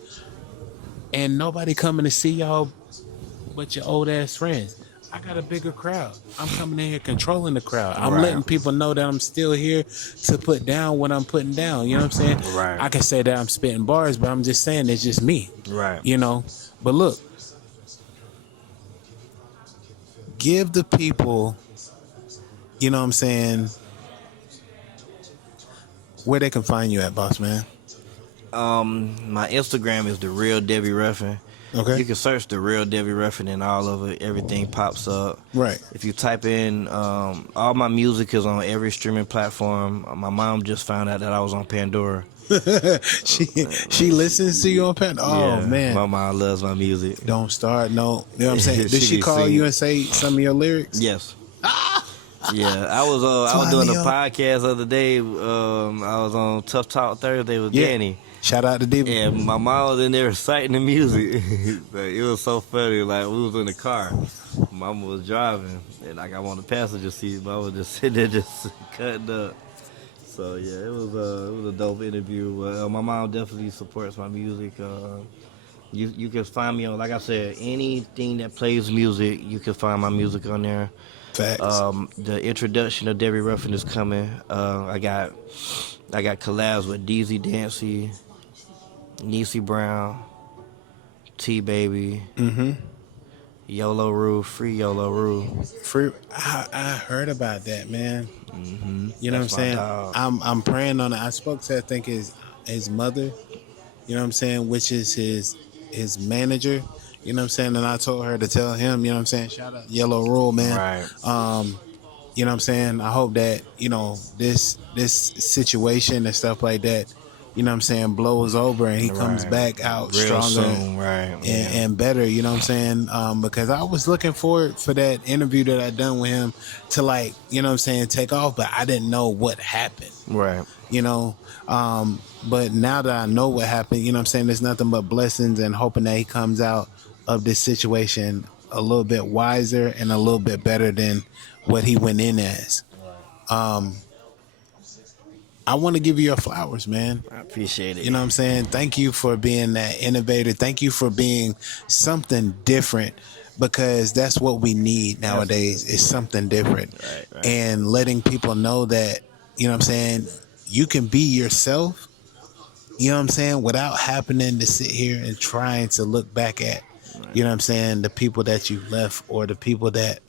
and nobody coming to see y'all but your old ass friends. I got a bigger crowd. I'm coming in here controlling the crowd. I'm letting people know that I'm still here to put down what I'm putting down. You know what I'm saying? Right. I can say that I'm spitting bars, but I'm just saying it's just me. Right. You know? But look, give the people, you know what I'm saying, where they can find you at, boss man. My Instagram is the real DEVY Ruffin. Okay. You can search the real DEVY Ruffin and all of it. Everything pops up. Right. If you type in, all my music is on every streaming platform. My mom just found out that I was on Pandora. she listens to you on Pandora. Oh, yeah, man. My mom loves my music. Don't start. No. You know what I'm saying? Did she call you and say some of your lyrics? Yes. Yeah, I was doing a podcast the other day. I was on Tough Talk Thursday with Danny. Shout out to DEVY. And my mom was in there reciting the music. Like, it was so funny. Like, we was in the car. Mama was driving. And like, I'm on the passenger seat. But I was just sitting there just cutting up. So, yeah, it was a dope interview. My mom definitely supports my music. You can find me on, like I said, anything that plays music. You can find my music on there. Facts. The introduction of DEVY Ruffin is coming. I got collabs with DZ Dancy, Niecy Brown, T Baby, YOLO Rule, Free YOLO Rule. Free. I heard about that, man. You know That's what I'm saying? my dog. I'm praying on it. I spoke to, I think, his mother. You know what I'm saying? Which is his manager. You know what I'm saying? And I told her to tell him. You know what I'm saying? Shout out Yellow Rule, man. Right. You know what I'm saying? I hope that, you know, this situation and stuff like that, you know what I'm saying, blows over and he comes back out Real stronger soon, right? and better, you know what I'm saying? Because I was looking forward for that interview that I done with him to, like, you know what I'm saying, take off, but I didn't know what happened. Right. You know, but now that I know what happened, you know what I'm saying, there's nothing but blessings and hoping that he comes out of this situation a little bit wiser and a little bit better than what he went in as. I want to give you your flowers, man. I appreciate it. You know what I'm saying? Thank you for being that innovator. Thank you for being something different, because that's what we need nowadays is something different. Right. And letting people know that, you know what I'm saying, you can be yourself, you know what I'm saying, without happening to sit here and trying to look back at, you know what I'm saying, the people that you left or the people that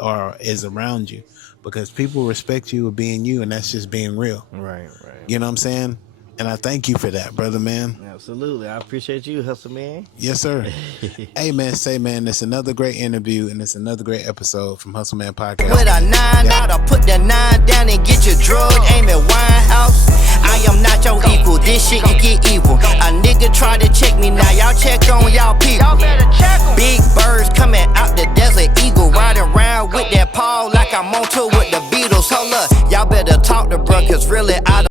is around you. Because people respect you for being you, and that's just being real. Right. You know what I'm saying? And I thank you for that, brother, man. Absolutely. I appreciate you, Hustle Man. Yes, sir. Hey, man, it's another great interview, and it's another great episode from Hustle Man Podcast. With a 9 out, I put the 9 down and get your drug. Aim at Winehouse. I am not your equal. This shit can get evil. A nigga try to check me now. Y'all check on y'all people.